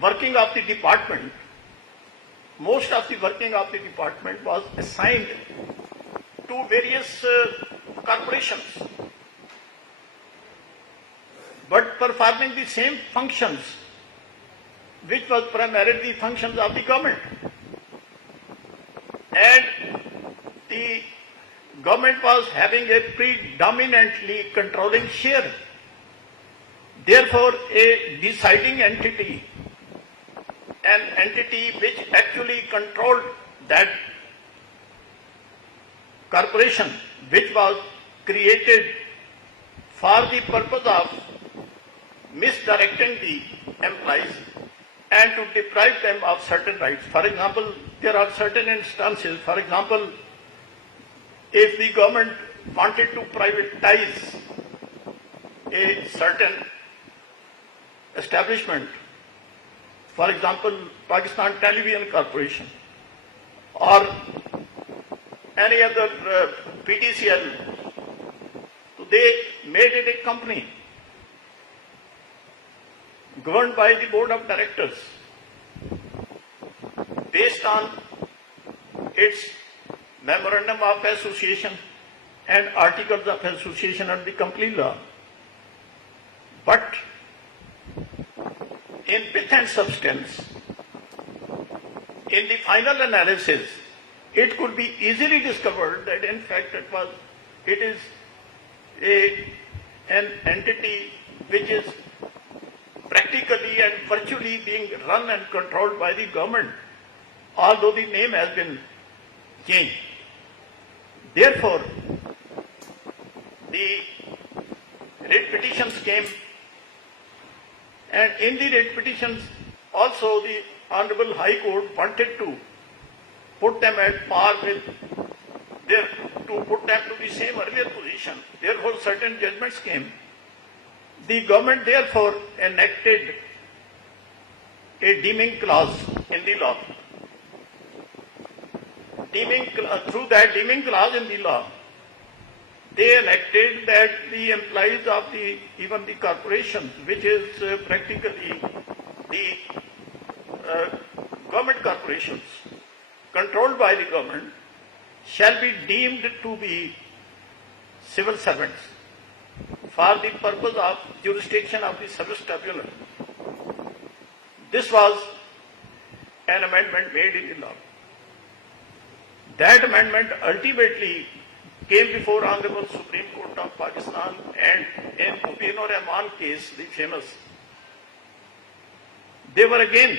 working of the department was assigned to various corporations, but performing the same functions, which was primarily the functions of the government. And the government was having a predominantly controlling share. Therefore, a deciding entity, an entity which actually controlled that corporation, which was created for the purpose of misdirecting the employees and to deprive them of certain rights. For example, there are certain instances, for example, if the government wanted to privatize a certain establishment, for example, Pakistan Television Corporation or any other PTCL, so they made it a company governed by the board of directors based on its memorandum of association and articles of association under the company law. But in pith and substance, in the final analysis, it could be easily discovered that in fact it is an entity which is practically and virtually being run and controlled by the government, although the name has been changed. Therefore, the writ petitions came, and in the writ petitions also the Honorable High Court wanted to put them at par with to put them to the same earlier position. Therefore, certain judgments came. The government therefore enacted a deeming clause in the law. Through that deeming clause in the law, they enacted that the employees of even the corporations, which is practically the government corporations controlled by the government, shall be deemed to be civil servants for the purpose of jurisdiction of the service tribunal. This was an amendment made in the law. That amendment ultimately came before Honorable Supreme Court of Pakistan, and in Mubin Rahman case, the famous, they were again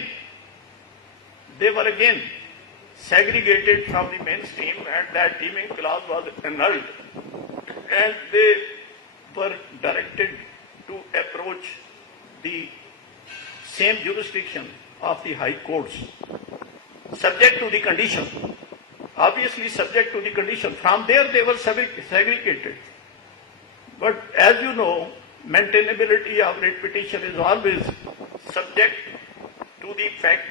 segregated from the mainstream, and that deeming clause was annulled, and they were directed to approach the same jurisdiction of the high courts, subject to the condition, obviously subject to the condition. From there they were segregated. But as you know, maintainability of writ petition is always subject to the fact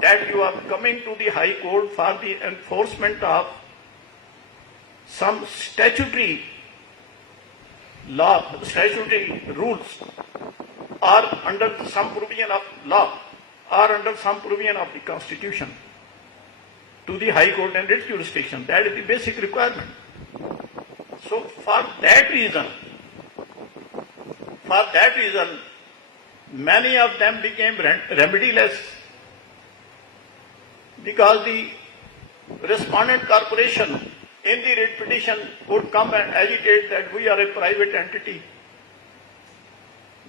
that you are coming to the High Court for the enforcement of some statutory law, statutory rules, or under some provision of law, or under some provision of the Constitution, to the High Court and its jurisdiction. That is the basic requirement. So for that reason, many of them became remediless, because the respondent corporation in the writ petition would come and agitate that we are a private entity,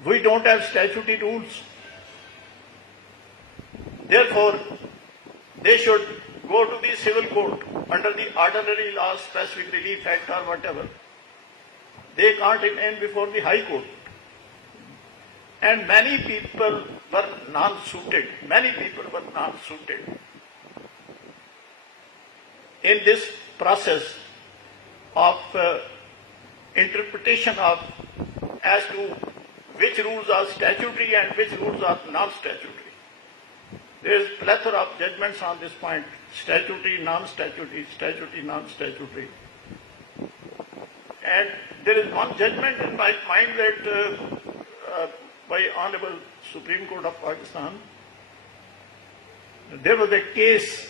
we don't have statutory rules, therefore they should go to the civil court under the ordinary law, specific relief act or whatever. They can't remain before the High Court. And many people were non-suited. In this process of interpretation of as to which rules are statutory and which rules are non-statutory. There is a plethora of judgments on this point: statutory, non-statutory, statutory, non-statutory. And there is one judgment in my mind that by Honorable Supreme Court of Pakistan, there was a case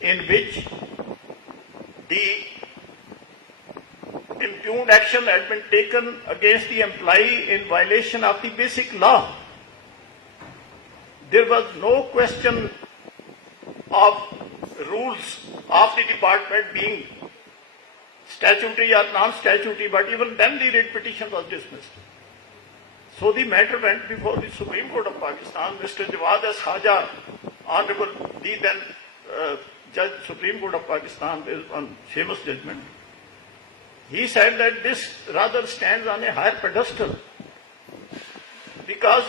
in which the impugned action had been taken against the employee in violation of the basic law. There was no question of rules of the department being statutory or non-statutory, but even then the writ petition was dismissed. So the matter went before the Supreme Court of Pakistan. Mr. Jawad S. Haja, Honorable, the then Judge Supreme Court of Pakistan, is one famous judgment. He said that this rather stands on a higher pedestal, because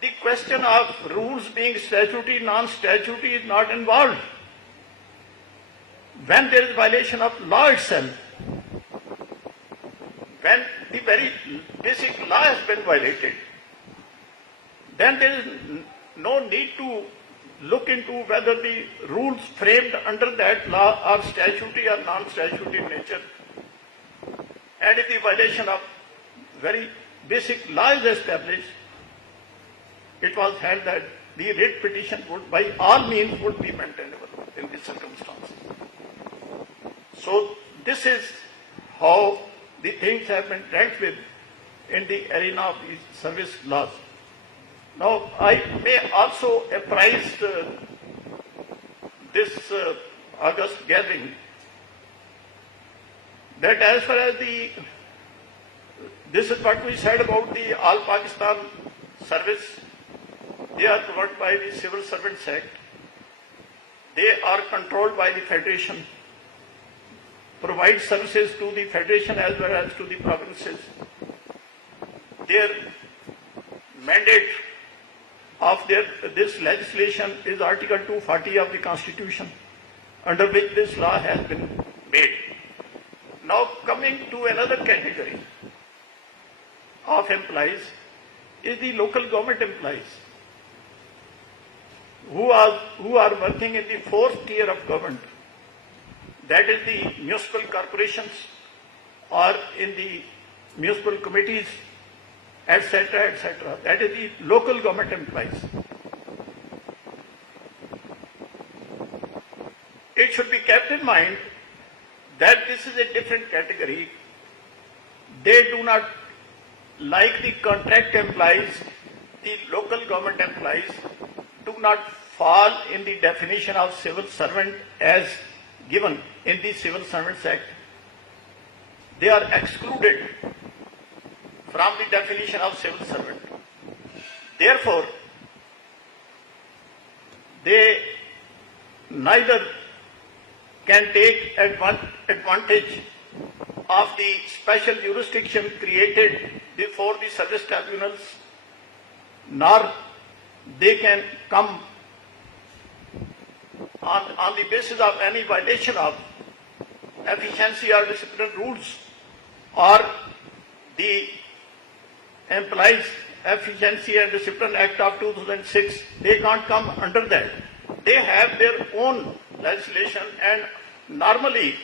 the question of rules being statutory, non-statutory is not involved. When there is violation of law itself, when the very basic law has been violated, then there is no need to look into whether the rules framed under that law are statutory or non-statutory in nature. And if the violation of very basic law is established, it was held that the writ petition would by all means would be maintainable in these circumstances. So this is how the things have been dealt with in the arena of the service laws. Now, I may also apprise this August gathering that as far as the This is what we said about the All Pakistan Service. They are governed by the Civil Servants Act. They are controlled by the Federation, provide services to the Federation as well as to the provinces. Their mandate of this legislation is Article 240 of the Constitution, under which this law has been made. Now coming to another category of employees is the local government employees who are working in the fourth tier of government, that is the municipal corporations or in the municipal committees, etc., etc. That is the local government employees. It should be kept in mind that this is a different category. They do not, like the contract employees, the local government employees do not fall in the definition of civil servant as given in the Civil Servants Act. They are excluded from the definition of civil servant. Therefore, they neither can take advantage of the special jurisdiction created before the service tribunals, nor they can come on the basis of any violation of efficiency or discipline rules or the Employees Efficiency and Discipline Act of 2006. They can't come under that. They have their own legislation, and normally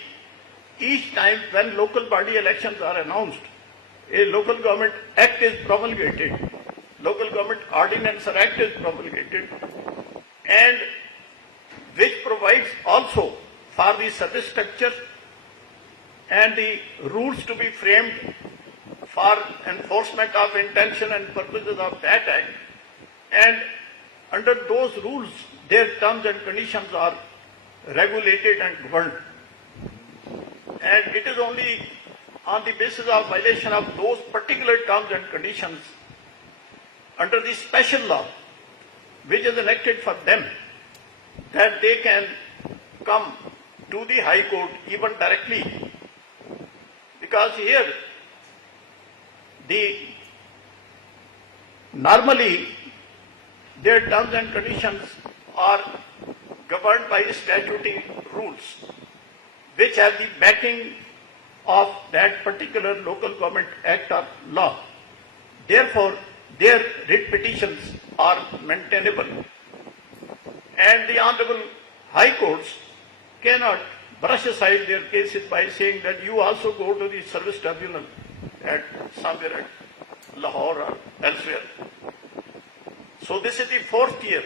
each time when local body elections are announced, a local government act is promulgated, local government ordinance or act is promulgated, and which provides also for the service structure and the rules to be framed for enforcement of intention and purposes of that act. And under those rules, their terms and conditions are regulated and governed. And it is only on the basis of violation of those particular terms and conditions under the special law which is enacted for them that they can come to the High Court even directly. Because here, normally their terms and conditions are governed by statutory rules which have the backing of that particular local government act or law. Therefore, their writ petitions are maintainable. And the Honorable High Courts cannot brush aside their cases by saying that you also go to the service tribunal at somewhere at Lahore or elsewhere. So this is the fourth tier.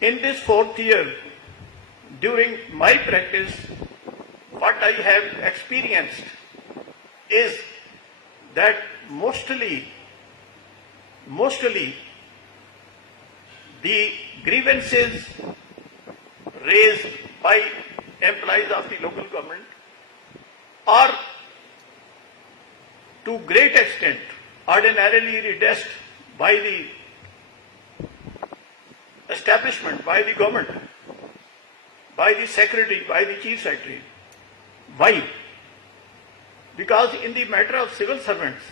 In this fourth year, during my practice, what I have experienced is that mostly the grievances raised by employees of the local government are to great extent ordinarily redressed by the establishment, by the government, by the secretary, by the chief secretary. Why? Because in the matter of civil servants,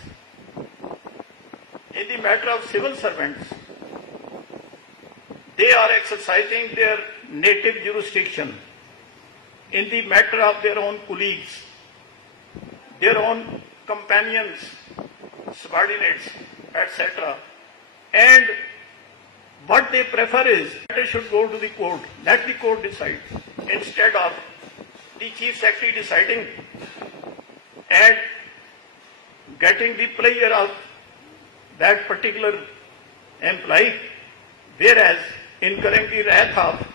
they are exercising their native jurisdiction in the matter of their own colleagues, their own companions, subordinates, etc. And what they prefer is that they should go to the court, let the court decide, instead of the chief secretary deciding and getting the pleasure of that particular employee, whereas incurring the wrath of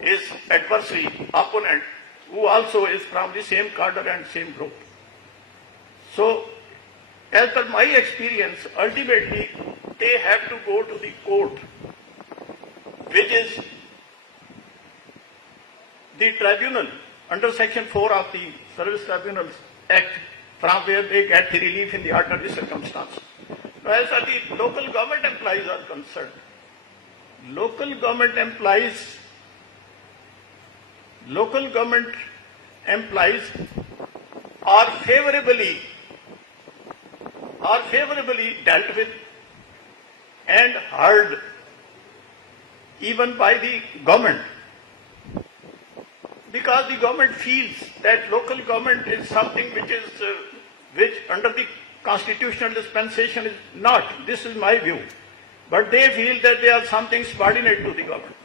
his adversary, opponent, who also is from the same cadre and same group. So, as per my experience, ultimately they have to go to the court, which is the tribunal under Section 4 of the Service Tribunals Act from where they get the relief in the ordinary circumstances. Now, as far as the local government employees are concerned, local government employees are favorably dealt with and heard even by the government, because the government feels that local government is something which under the constitutional dispensation is not. This is my view. But they feel that they are something subordinate to the government.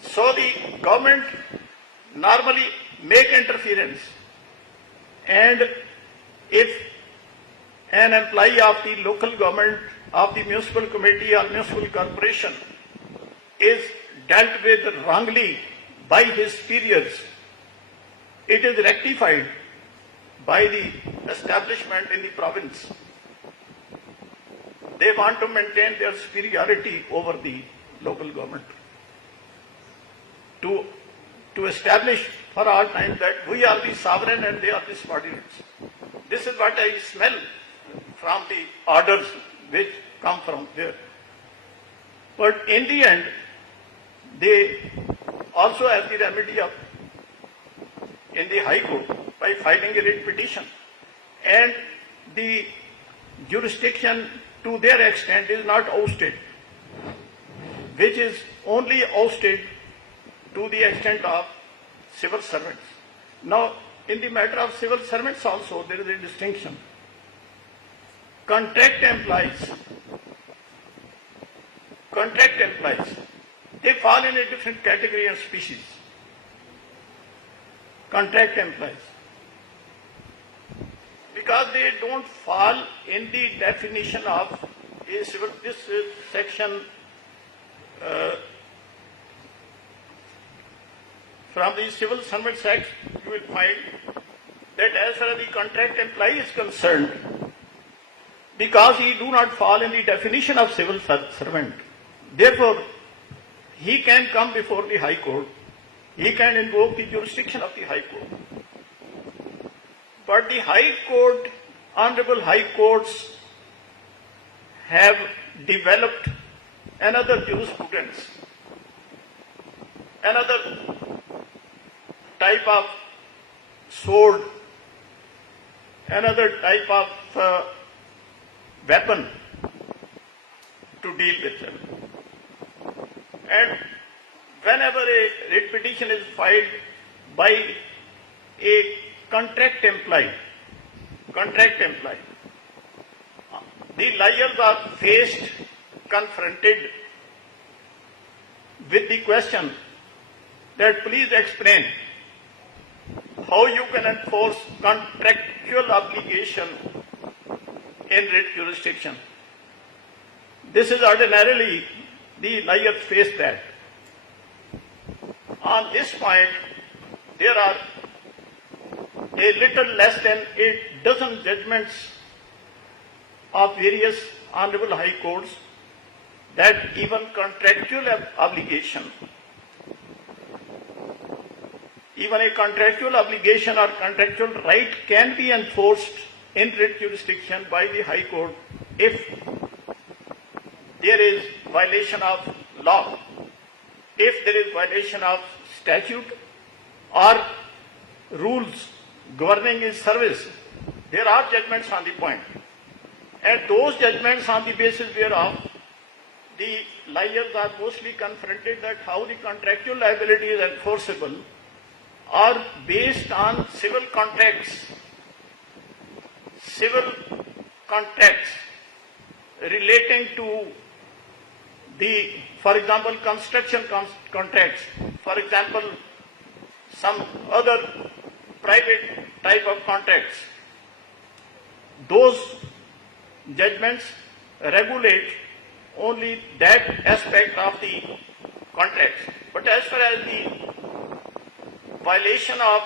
So the government normally make interference, and if an employee of the local government, of the municipal committee or municipal corporation is dealt with wrongly by his superiors, it is rectified by the establishment in the province. They want to maintain their superiority over the local government, to establish for all time that we are the sovereign and they are the subordinates. This is what I smell from the orders which come from there. But in the end, they also have the remedy of in the High Court by filing a writ petition, and the jurisdiction to their extent is not ousted, which is only ousted to the extent of civil servants. Now, in the matter of civil servants also, there is a distinction. Contract employees, they fall in a different category and species. Contract employees, because they don't fall in the definition of a civil, this section from the Civil Servants Act, you will find that as far as the contract employee is concerned, because he do not fall in the definition of civil servant, therefore he can come before the High Court, he can invoke the jurisdiction of the High Court. But the High Court, honorable High Courts have developed another jurisprudence, another type of sword, another type of weapon to deal with them. And whenever a writ petition is filed by a contract employee, the lawyers are confronted with the question that please explain how you can enforce contractual obligation in writ jurisdiction. This is ordinarily the lawyers face that. On this point, there are a little less than a dozen judgments of various honorable high courts that even contractual obligation, even a contractual obligation or contractual right can be enforced in writ jurisdiction by the High Court if there is violation of law, if there is violation of statute or rules governing his service. There are judgments on the point. And those judgments on the basis whereof the lawyers are mostly confronted that how the contractual liability is enforceable are based on civil contracts relating to the, for example, construction contracts, for example, some other private type of contracts. Those judgments regulate only that aspect of the contracts. But as far as the violation of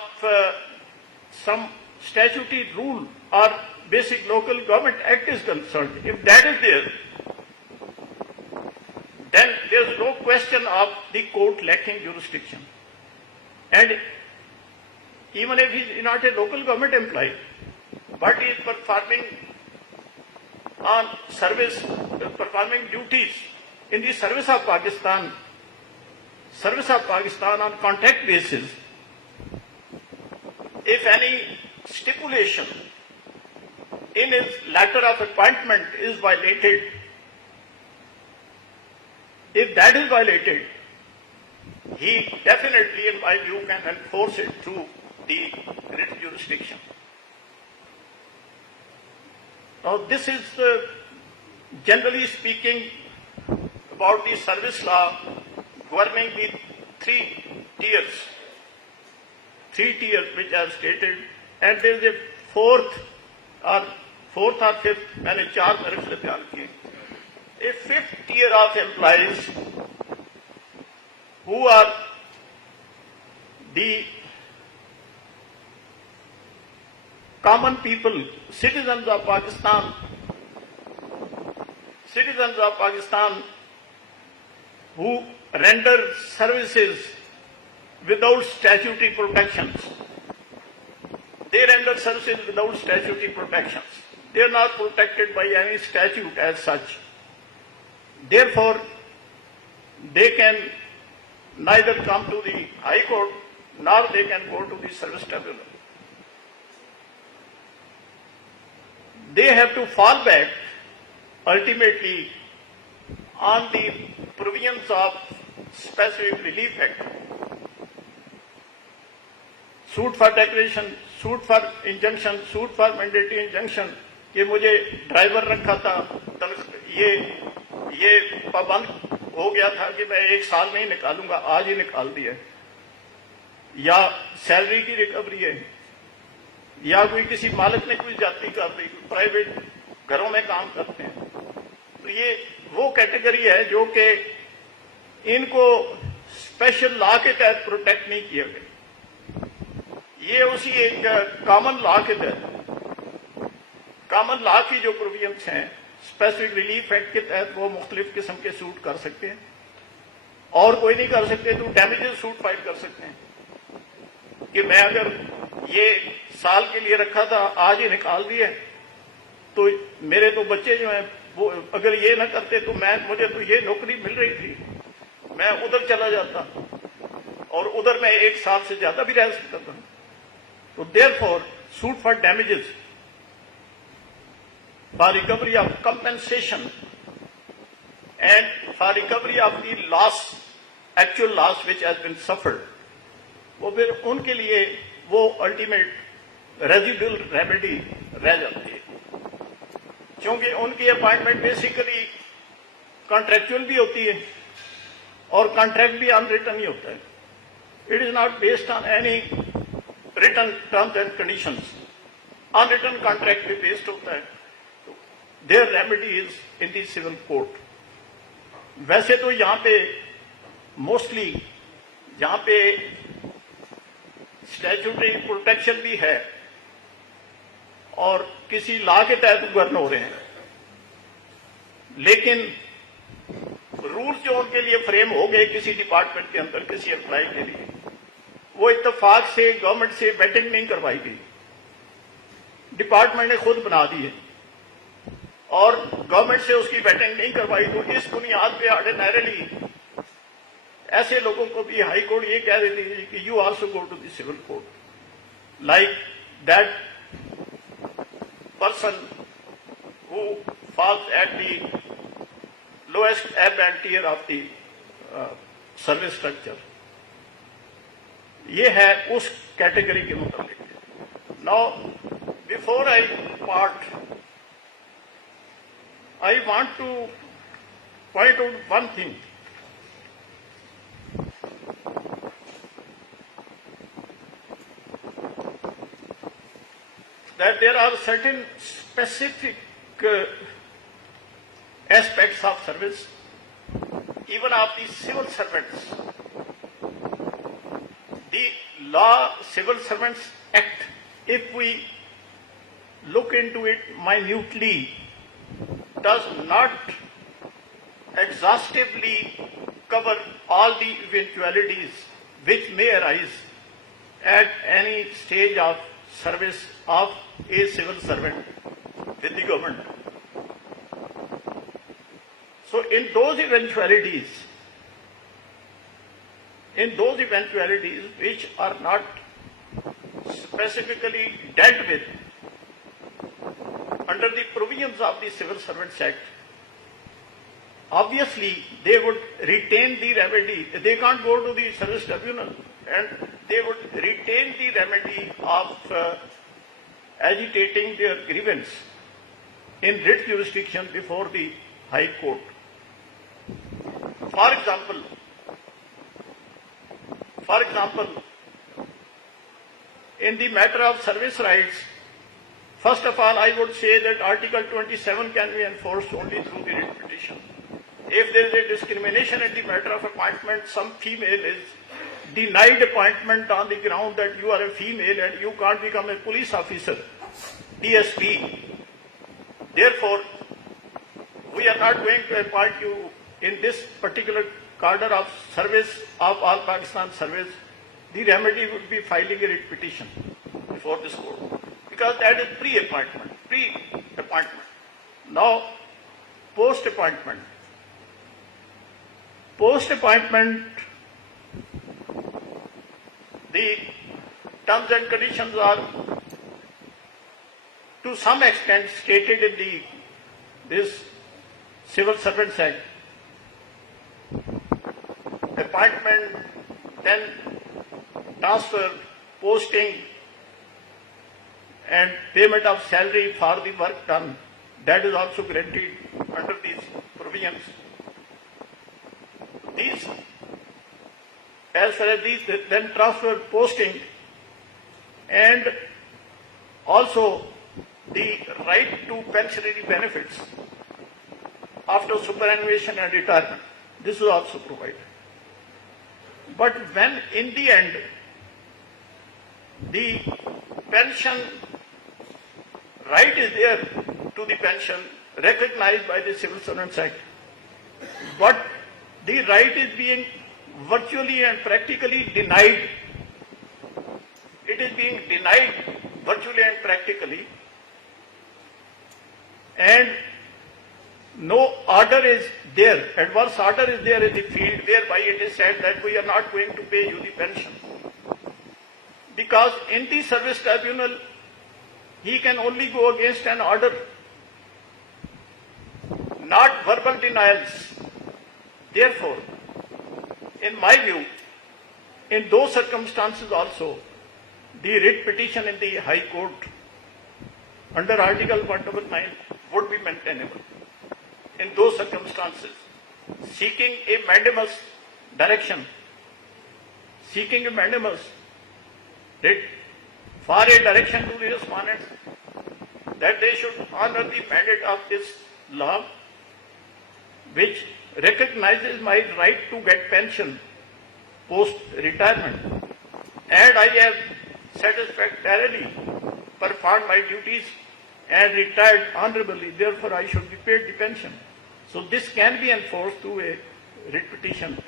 some statutory rule or basic local government act is concerned, if that is there, then there is no question of the court lacking jurisdiction. And even if he is not a local government employee, but he is performing on service, performing duties in the service of Pakistan on contract basis, if any stipulation in his letter of appointment is violated, if that is violated, he definitely, in my view, can enforce it through the writ jurisdiction. Now, this is generally speaking about the service law governing the three tiers which I have stated, and there is a fourth or fifth, मैंने चार मेरे से ध्यान किए, a fifth tier of employees who are the common people, citizens of Pakistan who render services without statutory protections. They render services without statutory protections. They are not protected by any statute as such. Therefore, they can neither come to the High Court nor they can go to the service tribunal. They have to fall back ultimately on the provisions of Specific Relief Act. Suit for declaration, suit for injunction, suit for mandatory injunction کہ مجھے driver رکھا تھا, یہ پابند ہو گیا تھا کہ میں 1 سال میں ہی نکالوں گا, آج ہی نکال دیا, یا سیلری کی ریکوری ہے, یا کوئی کسی مالک نے کچھ جاتی کر دی, پرائیویٹ گھروں میں کام کرتے ہیں. تو یہ وہ کیٹیگری ہے جو کہ ان کو اسپیشل لا کے تحت پروٹیکٹ نہیں کیا گیا. یہ اسی ایک کامن لا کے تحت, کامن لا کی جو پروویژنس ہیں اسپیسیفک ریلیف ایکٹ کے تحت وہ مختلف قسم کے سوٹ کر سکتے ہیں, اور کوئی نہیں کر سکتے تو ڈیمیجز سوٹ فائل کر سکتے ہیں کہ میں اگر یہ سال کے لیے رکھا تھا آج ہی نکال دیا تو میرے تو بچے جو ہیں وہ اگر یہ نہ کرتے تو مجھے تو یہ نوکری مل رہی تھی, میں ادھر چلا جاتا اور ادھر میں 1 سال سے زیادہ بھی رہ سکتا تھا. تو therefore suit for damages, for recovery of compensation and for recovery of the loss, actual loss which has been suffered, وہ پھر ان کے لیے وہ الٹیمیٹ ریزیڈول ریمیڈی رہ جاتی ہے, کیونکہ ان کی اپائنٹمنٹ بیسیکلی کانٹریکچوئل بھی ہوتی ہے اور کانٹریکٹ بھی ان ریٹن ہی ہوتا ہے. It is not based on any return terms and conditions, in written contract بھی بیسڈ ہوتا ہے. Their remedy is in the civil court. ویسے تو یہاں پہ موسٹلی یہاں پہ اسٹیچوٹری پروٹیکشن بھی ہے اور کسی لا کے تحت گورن ہو رہے ہیں, لیکن رولز جو ان کے لیے فریم ہو گئے کسی ڈپارٹمنٹ کے اندر کسی امپلائی کے لیے, وہ اتفاق سے گورنمنٹ سے ویٹنگ نہیں کروائی گئی, ڈپارٹمنٹ نے خود بنا دی ہے اور گورنمنٹ سے اس کی ویٹنگ نہیں کروائی. تو اس بنیاد پہ آرڈینریلی ایسے لوگوں کو بھی ہائی کورٹ یہ کہہ دیتی ہے کہ you also go to the civil court, like that person who falls at the lowest ebb and tier of the service structure. یہ ہے اس کیٹیگری کے متعلق. Now before I part, I want to point out one thing. That there are certain specific aspects of service, even of the civil servants. The Law Civil Servants Act, if we look into it minutely, does not exhaustively cover all the eventualities which may arise at any stage of service of a civil servant with the government. So in those eventualities which are not specifically dealt with under the provisions of the Civil Servants Act, obviously they would retain the remedy. They can't go to the service tribunal, and they would retain the remedy of agitating their grievance in writ jurisdiction before the High Court. For example, in the matter of service rights, first of all, I would say that Article 27 can be enforced only through the writ petition. If there is a discrimination in the matter of appointment, some female is denied appointment on the ground that you are a female and you can't become a police officer, DSP. Therefore, we are not going to appoint you in this particular cadre of service of All Pakistan service. The remedy would be filing a writ petition before this court, because that is pre-appointment. Now, post-appointment. Post-appointment, the terms and conditions are to some extent stated in this Civil Servants Act. Appointment, then transfer, posting, and payment of salary for the work done, that is also guaranteed under these provisions. These, as far as these, then transfer, posting, and also the right to pensionary benefits after superannuation and retirement. This is also provided. But when in the end the pension right is there to the pension recognized by the Civil Servants Act, but the right is being virtually and practically denied. It is being denied virtually and practically, and no order is there, adverse order is there in the field whereby it is said that we are not going to pay you the pension. Because in the service tribunal, he can only go against an order, not verbal denials. Therefore, in my view, in those circumstances also, the writ petition in the High Court under Article 199 would be maintainable. In those circumstances, seeking a mandamus direction, seeking a mandamus writ for a direction to the respondents that they should honor the mandate of this law, which recognizes my right to get pension post-retirement, and I have satisfactorily performed my duties and retired honorably, therefore I should be paid the pension. So this can be enforced through a writ petition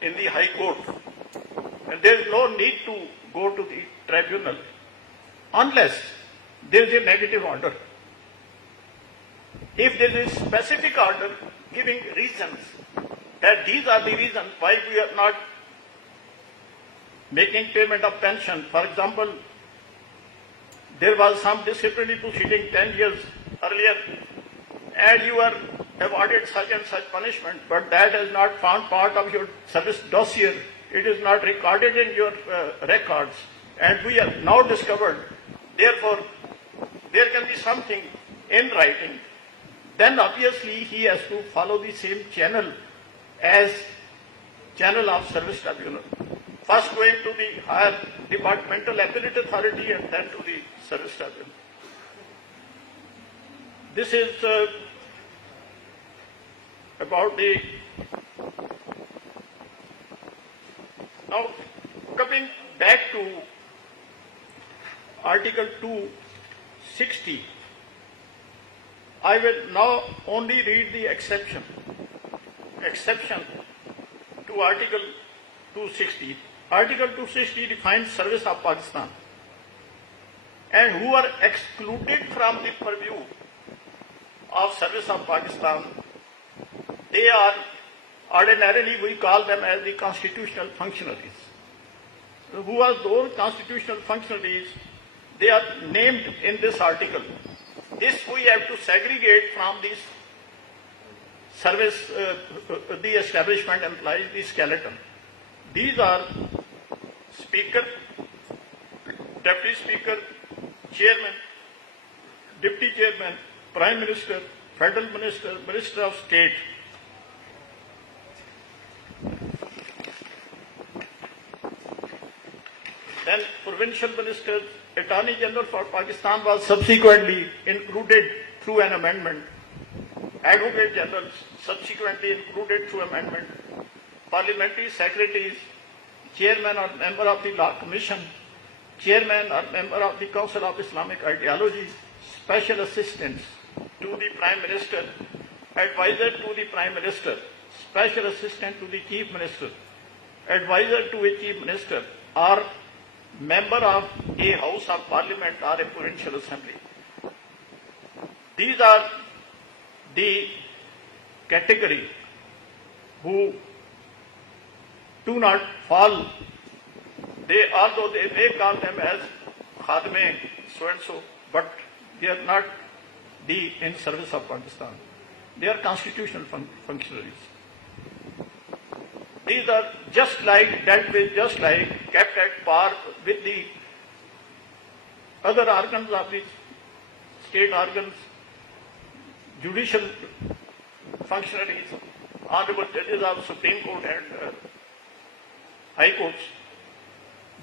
in the High Court, and there is no need to go to the tribunal unless there is a negative order. If there is a specific order giving reasons that these are the reasons why we are not making payment of pension, for example, there was some disciplinary proceeding 10 years earlier and you are awarded such and such punishment, but that is not found part of your service dossier. It is not recorded in your records, and we have now discovered, therefore, there can be something in writing. Then obviously he has to follow the same channel as channel of service tribunal. First going to the higher departmental appellate authority and then to the service tribunal. This is about the... Now, coming back to Article 260, I will now only read the exception to Article 260, Article 260 defines service of Pakistan, and who are excluded from the purview of service of Pakistan, they are ordinarily, we call them as the constitutional functionaries. Who are those constitutional functionaries? They are named in this article. This we have to segregate from this service, the establishment employees, the skeleton. These are Speaker, Deputy Speaker, Chairman, Deputy Chairman, Prime Minister, Federal Minister, Minister of State. Then provincial ministers, Attorney General for Pakistan was subsequently included through an amendment. Advocate General subsequently included through amendment. Parliamentary secretaries, chairman or member of the Law Commission, chairman or member of the Council of Islamic Ideology, special assistants to the Prime Minister, advisor to the Prime Minister, special assistant to the Chief Minister, advisor to a Chief Minister, or member of a House of Parliament or a provincial assembly. These are the category who do not fall. Although they may call them as Khadme, so and so, but they are not in service of Pakistan. They are constitutional functionaries. These are just like dealt with, just like kept at par with the other organs of the state organs, judicial functionaries, honorable judges of Supreme Court and High Courts,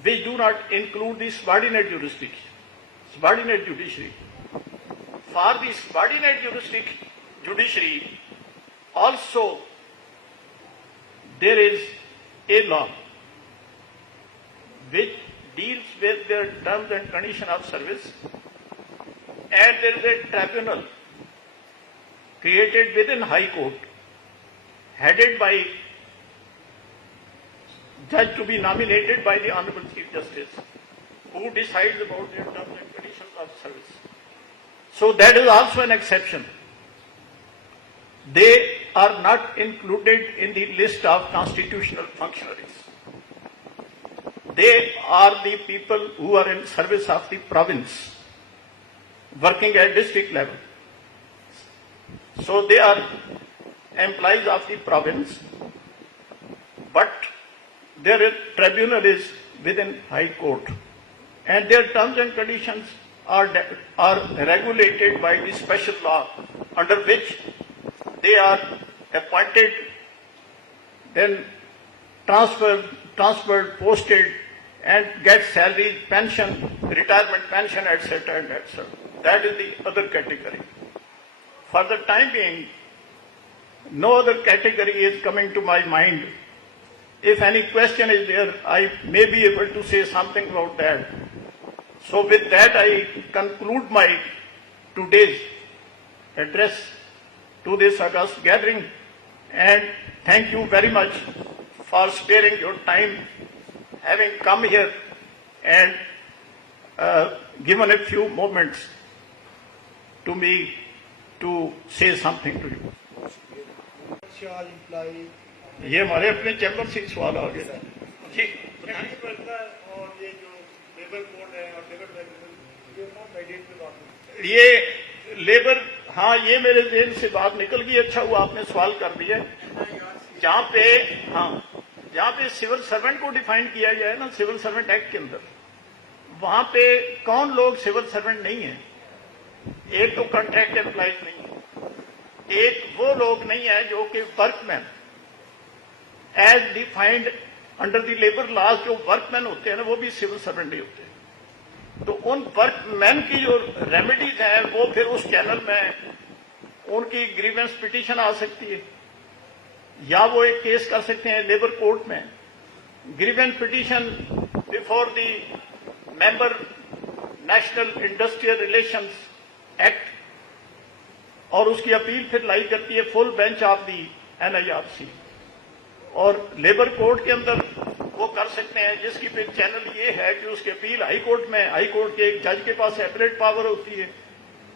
which do not include the subordinate judiciary. For the subordinate judiciary, also there is a law which deals with their terms and conditions of service, and there is a tribunal created within High Court, headed by judge to be nominated by the Honorable Chief Justice, who decides about their terms and conditions of service. So that is also an exception. They are not included in the list of constitutional functionaries. They are the people who are in service of the province, working at district level. So they are employees of the province, but their tribunal is within High Court, and their terms and conditions are regulated by the special law under which they are appointed, then transferred, posted, and get salary, pension, retirement pension, etc. and etc. That is the other category. For the time being, no other category is coming to my mind. If any question is there, I may be able to say something about that. So with that, I conclude my today's address to this august gathering, and thank you very much for sparing your time, having come here and given a few moments to me to say something to you. یہ ہمارے اپنے chamber سے سوال آ گیا جی. یہ labour, ہاں یہ میرے ذہن سے بات نکل گئی. اچھا ہوا آپ نے سوال کر دیا. جہاں پہ سول سرونٹ کو ڈیفائن کیا گیا ہے نا سول سرونٹ ایکٹ کے اندر، وہاں پہ کون لوگ سول سرونٹ نہیں ہیں؟ ایک تو کانٹریکٹ امپلائیز نہیں ہے، ایک وہ لوگ نہیں ہیں جو کہ workman as defined under the labour laws. جو ورک مین ہوتے ہیں نا وہ بھی سول سرونٹ نہیں ہوتے. تو ان ورک مین کی جو ریمیڈیز ہیں وہ پھر اس چینل میں ان کی گریونس پٹیشن آ سکتی ہے، یا وہ ایک کیس کر سکتے ہیں لیبر کورٹ میں. Grievance petition before the member national industrial relations act, اور اس کی اپیل پھر لائی کرتی ہے full bench of the NIRC. اور لیبر کورٹ کے اندر وہ کر سکتے ہیں، جس کی پھر چینل یہ ہے کہ اس کی اپیل ہائی کورٹ میں، ہائی کورٹ کے ایک جج کے پاس ایپلیٹ پاور ہوتی ہے،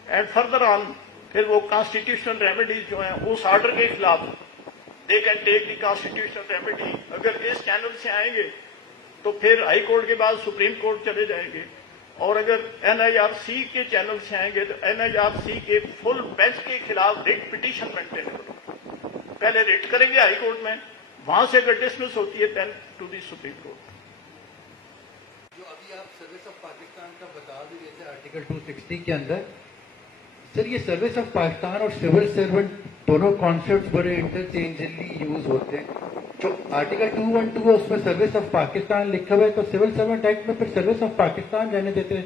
اینڈ فردر آن پھر وہ کانسٹیٹیوشنل ریمیڈیز جو ہیں اس آرڈر کے خلاف they can take the constitutional remedy. اگر اس چینل سے آئیں گے تو پھر ہائی کورٹ کے بعد سپریم کورٹ چلے جائیں گے، اور اگر این آئی آر سی کے چینل سے آئیں گے تو این آئی آر سی کے فل بینچ کے خلاف ریٹ پٹیشن مینٹین کرو، پہلے ریٹ کریں گے ہائی کورٹ میں، وہاں سے اگر ڈسمس ہوتی ہے دین ٹو دی سپریم کورٹ. جو ابھی آپ سروس آف پاکستان کا بتا بھی رہے تھے آرٹیکل 260 کے اندر، سر یہ سروس آف پاکستان اور سول سرونٹ دونوں کانسیپٹس بڑے انٹرچینجلی یوز ہوتے ہیں. جو آرٹیکل 212 ہے اس میں سروس آف پاکستان لکھا ہوا ہے، تو سول سرونٹ ایکٹ میں پھر سروس آف پاکستان رہنے دیتے ہیں.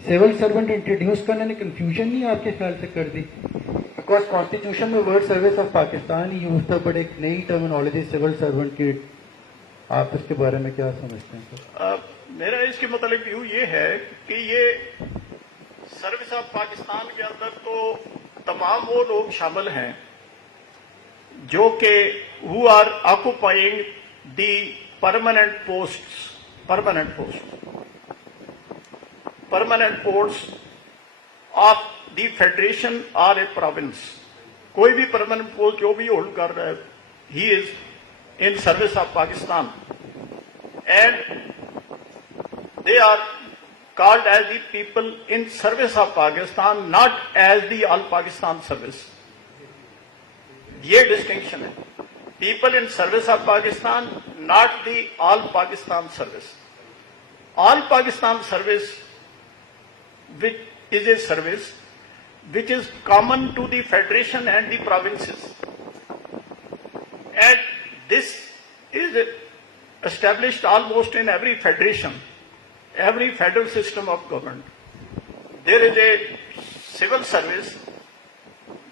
سول سرونٹ انٹروڈیوس کرنے نے کنفیوژن نہیں آپ کے خیال سے کر دی؟ بیکاز کانسٹیٹیوشن میں word service of Pakistan he use تھا، بٹ ایک نئی ٹرمینالوجی سول سرونٹ کی، آپ اس کے بارے میں کیا سمجھتے ہیں سر؟ میرا اس کے متعلق ویو یہ ہے کہ یہ سروس آف پاکستان کے اندر تو تمام وہ لوگ شامل ہیں جو کہ who are occupying the permanent posts of the federation or a province. کوئی بھی permanent post جو بھی ہولڈ کر رہا ہے he is in service of Pakistan, and they are called as the people in service of Pakistan, not as the all Pakistan service. یہ distinction ہے، people in service of Pakistan not the all Pakistan service. All Pakistan service which is a service which is common to the federation and the provinces, and this is established almost in every federation, every federal system of government. There is a civil service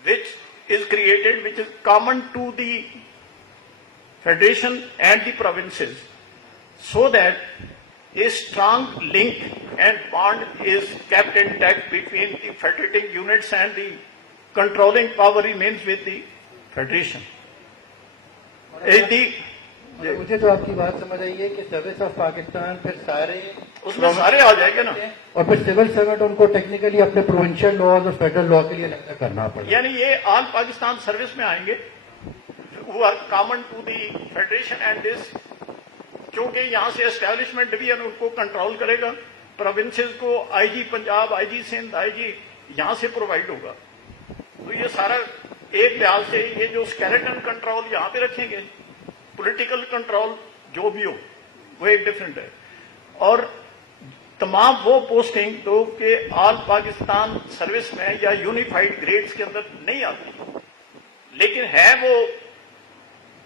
which is created, which is common to the federation and the provinces, so that a strong link and bond is kept intact between the federating units and the controlling power remains with the federation. مجھے تو آپ کی بات سمجھ آئی ہے کہ service of Pakistan پھر سارے اس میں سارے آ جائیں گے نا، اور پھر سول سروینٹ ان کو ٹیکنیکلی اپنے پروونشل لاز اور فیڈرل لا کے لیے الگ کرنا پڑے، یعنی یہ آل پاکستان سروس میں آئیں گے who are common to the federation and this. کیونکہ یہاں سے اسٹیبلشمنٹ ڈویژن ان کو کنٹرول کرے گا، پروونسز کو آئی جی پنجاب، آئی جی سندھ، آئی جی یہاں سے پرووائڈ ہوگا. تو یہ سارا ایک لحاظ سے یہ جو اسکیلیٹن کنٹرول یہاں پہ رکھیں گے، پولیٹیکل کنٹرول جو بھی ہو وہ ایک ڈفرینٹ ہے. اور تمام وہ پوسٹنگ تو کہ آل پاکستان سروس میں یا یونیفائڈ گریڈز کے اندر نہیں آتی، لیکن ہے وہ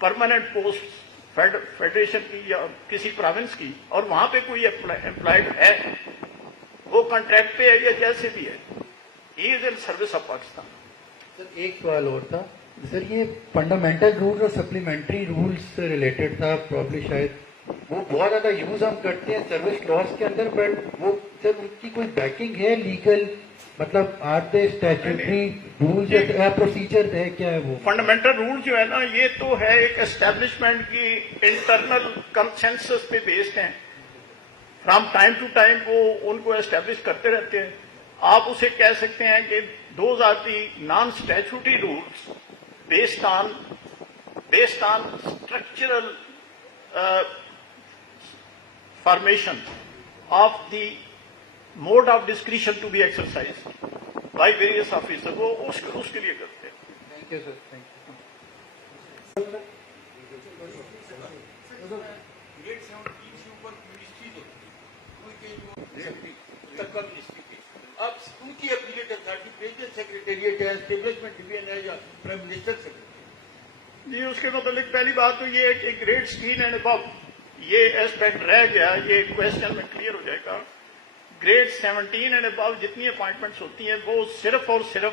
پرماننٹ پوسٹ فیڈریشن کی یا کسی پروونس کی، اور وہاں پہ کوئی امپلائڈ ہے، وہ کانٹریکٹ پہ ہے یا جیسے بھی ہے، ہی از ان سروس آف پاکستان. سر ایک سوال اور تھا سر، یہ فنڈامنٹل رولز اور سپلیمنٹری رولز سے ریلیٹڈ تھا، پرابلی شاید وہ بہت زیادہ یوز ہم کرتے ہیں سروس لاس کے اندر، بٹ وہ سر ان کی کوئی بیکنگ ہے لیگل، مطلب آر دے اسٹیچوٹری رولز یا پروسیجر ہے، کیا ہے وہ؟ فنڈامنٹل رول جو ہے نا، یہ تو ہے ایک اسٹیبلشمنٹ کی انٹرنل کنسنسس پہ بیسڈ ہیں، فرام ٹائم ٹو ٹائم وہ ان کو اسٹیبلش کرتے رہتے ہیں. آپ اسے کہہ سکتے ہیں کہ those are the non statutory rules based on structural formation of the mode of discretion to be exercise by various officer, وہ اس کے لیے کرتے ہیں. Thank you sir, thank you. آپ ان کی اپلیٹ اتھارٹی پریزیڈنٹ سیکریٹریٹ ہے، اسٹیبلشمنٹ ڈویژن ہے یا پرائم منسٹر سیکریٹری؟ جی، اس کے متعلق پہلی بات تو یہ ہے کہ گریڈ 16 اینڈ ابو یہ ایسپیکٹ رہ گیا، یہ کوشچن میں کلیئر ہو جائے گا. گریڈ 17 اینڈ ابو جتنی اپوائنٹمنٹس ہوتی ہیں وہ صرف اور صرف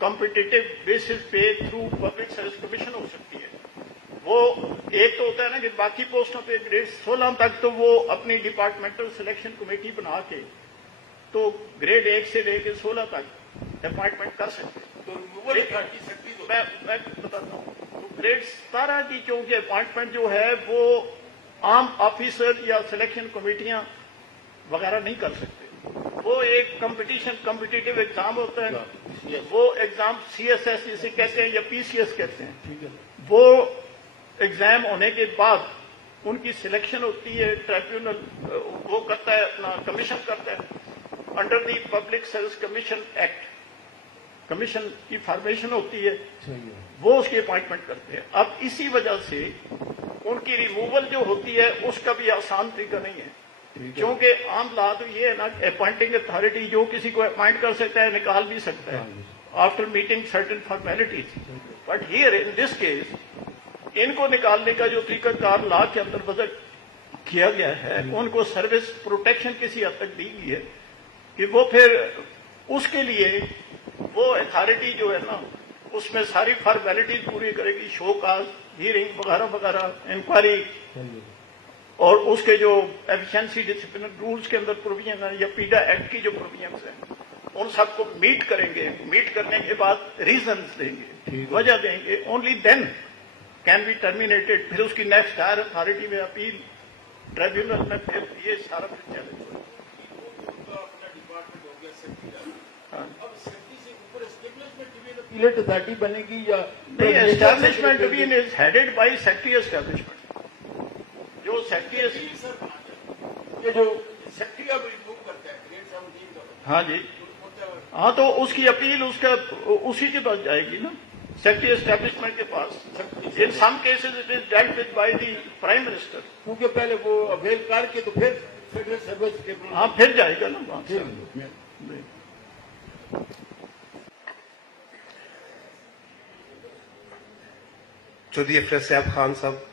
کمپٹیٹو بیسس پہ تھرو پبلک سروس کمیشن ہو سکتی ہے. وہ ایک تو ہوتا ہے نا کہ باقی پوسٹوں پہ گریڈ 16 تک تو وہ اپنی ڈپارٹمنٹل سلیکشن کمیٹی بنا کے تو گریڈ 1 سے لے کے 16 تک اپوائنٹمنٹ کر سکتے ہیں. تو ریموول اتھارٹی سیکٹری میں بتاتا ہوں، تو گریڈ 17 کی چونکہ اپوائنٹمنٹ جو ہے وہ आम ऑफिसर या सिलेक्शन कमेटियां वगैरह नहीं कर सकते। वो एक कॉम्पिटिटिव एग्जाम होता है, वो एग्जाम CSS जिसे कहते हैं या PCS कहते हैं, वो एग्जाम होने के बाद उनकी सिलेक्शन होती है, ट्राइब्यूनल वो करता है, अपना कमीशन करता है under the public service commission act, commission की फॉर्मेशन होती है, वो उसकी अपॉइंटमेंट करते हैं। अब इसी वजह से उनकी रिमूवल जो होती है उसका भी आसान तरीका नहीं है, क्योंकि आम ला तो ये है ना, अपॉइंटिंग अथॉरिटी जो किसी को अपॉइंट कर सकता है, निकाल भी सकता है after meeting certain formalities, but here in this case इनको निकालने का जो तरीकाकार लॉ के अंदर वजह किया गया है, उनको सर्विस प्रोटेक्शन किसी हद तक दी गई है कि वो फिर उसके लिए वो अथॉरिटी जो है ना उसमें सारी फॉर्मेलिटीज पूरी करेगी, शो काज, हियरिंग वगैरह वगैरह, इंक्वायरी, और उसके जो एफिशिएंसी डिसिप्लिनरी रूल्स के अंदर प्रोविजन है या पीडा एक्ट की जो प्रोविजन है उन सबको मीट करेंगे। मीट करने के बाद रीजंस देंगे, वजह देंगे, only then can be terminated. फिर उसकी नेक्स्ट हायर अथॉरिटी में अपील, ट्राइब्यूनल में, फिर ये सारा फिर चैलेंज होगा। अपना डिपार्टमेंट हो गया सेफ्टी का, हाँ। अब सेफ्टी से ऊपर एस्टेब्लिशमेंट डिवीजन अपीलेट अथॉरिटी बनेगी या नहीं, establishment division is headed by secretary establishment. जो सेक्रेटरी, ये जो सेक्रेटरी अब रिमूव करता है ग्रेड 17 का, हाँ जी, हाँ, तो उसकी अपील उसका उसी के पास जाएगी ना, सेक्रेटरी एस्टैब्लिशमेंट के पास। In some cases it is dealt with by the prime minister, क्योंकि पहले वो अवेल करके तो फिर फेडरल सर्विस के हाँ फिर जाएगा ना वहां से। चौधरी अफसर साहब खान साहब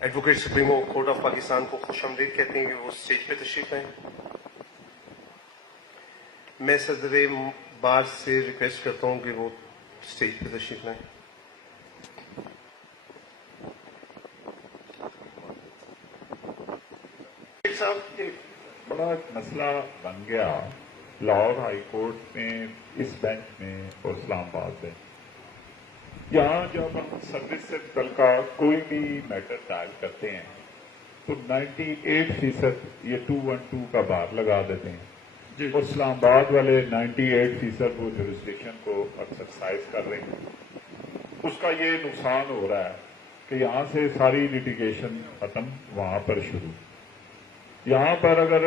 advocate supremo court of Pakistan को खुशामदीद कहते हैं कि वो स्टेज पे तशरीफ लाएं। मैं सदर बार से रिक्वेस्ट करता हूं कि वो स्टेज पे तशरीफ लाएं। साहब एक बड़ा मसला बन गया लाहौर हाई कोर्ट में, इस बेंच में और इस्लामाबाद में। यहाँ जब हम सर्विस से दल का कोई भी मैटर डायल करते हैं तो 98% ये 212 का बार लगा देते हैं, और इस्लामाबाद वाले 98% वो जुरिस्डिक्शन को एक्सरसाइज कर रहे हैं। उसका ये नुकसान हो रहा है कि यहाँ से सारी लिटिगेशन खत्म, वहां पर शुरू। यहाँ पर अगर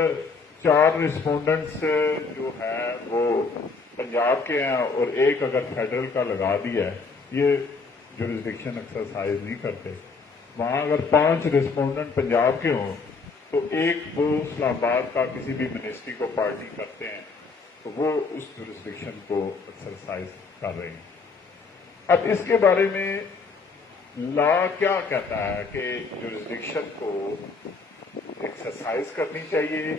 4 रिस्पोंडेंट्स जो है वो पंजाब के हैं और एक अगर फेडरल का लगा दिया है, ये जुरिस्डिक्शन एक्सरसाइज नहीं करते। वहां अगर 5 रिस्पोंडेंट पंजाब के हों तो एक वो इस्लामाबाद का किसी भी मिनिस्ट्री को पार्टी करते हैं तो वो उस जुरिस्डिक्शन को एक्सरसाइज कर रहे हैं। अब इसके बारे में लॉ क्या कहता है कि जुरिस्डिक्शन को एक्सरसाइज करनी चाहिए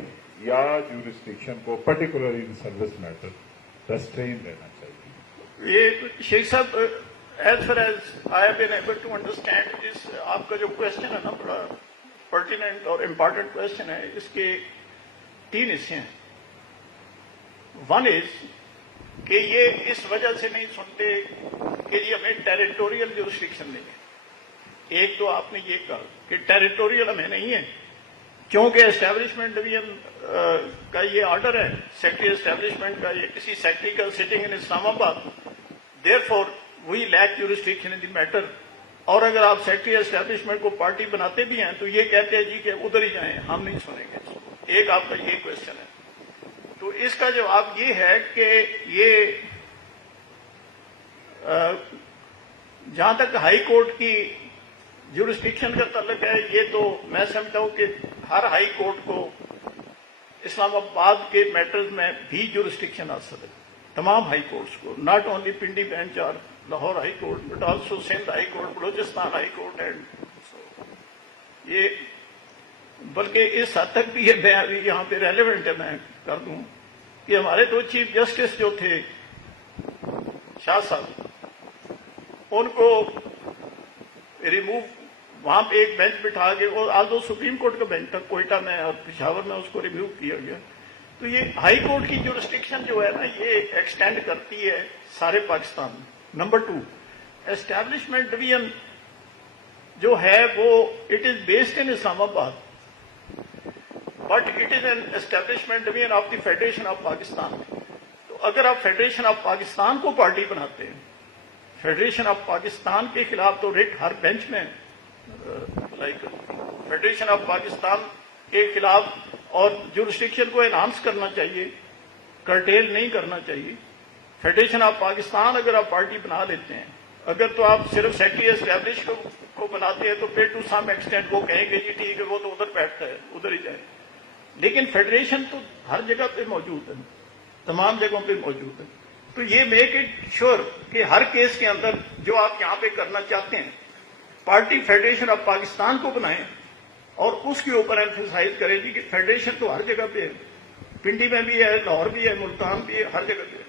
या जुरिस्डिक्शन को particularly in service matter restrain रहना चाहिए? ये Sheikh Sahab, as far as I have been able to understand this, आपका जो क्वेश्चन है ना बड़ा पर्टिनेंट और इम्पॉर्टेंट क्वेश्चन है। इसके 3 हिस्से हैं। वन इज कि ये इस वजह से नहीं सुनते कि ये हमें टेरिटोरियल जुरिस्डिक्शन नहीं है। एक तो आपने ये कहा कि टेरिटोरियल हमें नहीं है क्योंकि एस्टैब्लिशमेंट डिवीजन का ये ऑर्डर है, सेक्रेटरी एस्टैब्लिशमेंट का, ये किसी सेक्रेटरी का sitting in Islamabad, therefore we lack jurisdiction in the matter. और अगर आप सेक्रेटरी एस्टैब्लिशमेंट को पार्टी बनाते भी हैं तो ये कहते हैं जी कि उधर ही जाएं, हम नहीं सुनेंगे। एक आपका ये क्वेश्चन है। तो इसका जवाब ये है कि ये जहां तक हाई कोर्ट की जुरिस्डिक्शन का ताल्लुक है, ये तो मैं समझता हूं कि हर हाई कोर्ट को इस्लामाबाद के मैटर्स में भी जुरिस्डिक्शन हासिल है, तमाम हाई कोर्ट्स को, नॉट ओनली पिंडी बेंच और Lahore High Court but also Sindh High Court, Balochistan High Court and ये, बल्कि इस हद तक भी ये यहाँ पे रेलिवेंट है, मैं कर दूं कि हमारे 2 चीफ जस्टिस जो थे शाह साहब, उनको रिमूव वहां पे एक बेंच बिठा के, और आज वो सुप्रीम कोर्ट का बेंच था कोयटा में और पिशावर में, उसको रिव्यू किया गया। तो ये हाई कोर्ट की जुरिस्डिक्शन जो है ना, ये एक्सटेंड करती है सारे पाकिस्तान में। नंबर 2, एस्टैब्लिशमेंट डिवीजन जो है वो it is based in Islamabad, but it is an establishment division of the federation of Pakistan. तो अगर आप फेडरेशन ऑफ पाकिस्तान को पार्टी बनाते हैं, फेडरेशन ऑफ पाकिस्तान के खिलाफ तो रिट हर बेंच में, लाइक फेडरेशन ऑफ पाकिस्तान के खिलाफ और जुरिस्डिक्शन को एनहांस करना चाहिए, कर्टेल नहीं करना चाहिए। फेडरेशन ऑफ पाकिस्तान अगर आप पार्टी बना लेते हैं, अगर तो आप सिर्फ सेक्रेटरी एस्टैब्लिश को बनाते हैं तो फिर टू सम एक्सटेंट वो कहेंगे जी ठीक है वो तो उधर बैठता है, उधर ही जाए। लेकिन फेडरेशन तो हर जगह पे मौजूद है, तमाम जगहों पे मौजूद है। तो ये मेक इट श्योर कि हर केस के अंदर जो आप यहां पे करना चाहते हैं, पार्टी फेडरेशन ऑफ पाकिस्तान को बनाएं और उसके ऊपर एम्फेसाइज करें जी कि फेडरेशन तो हर जगह पे है, पिंडी में भी है, लाहौर भी है, मुल्तान भी है, हर जगह पे है।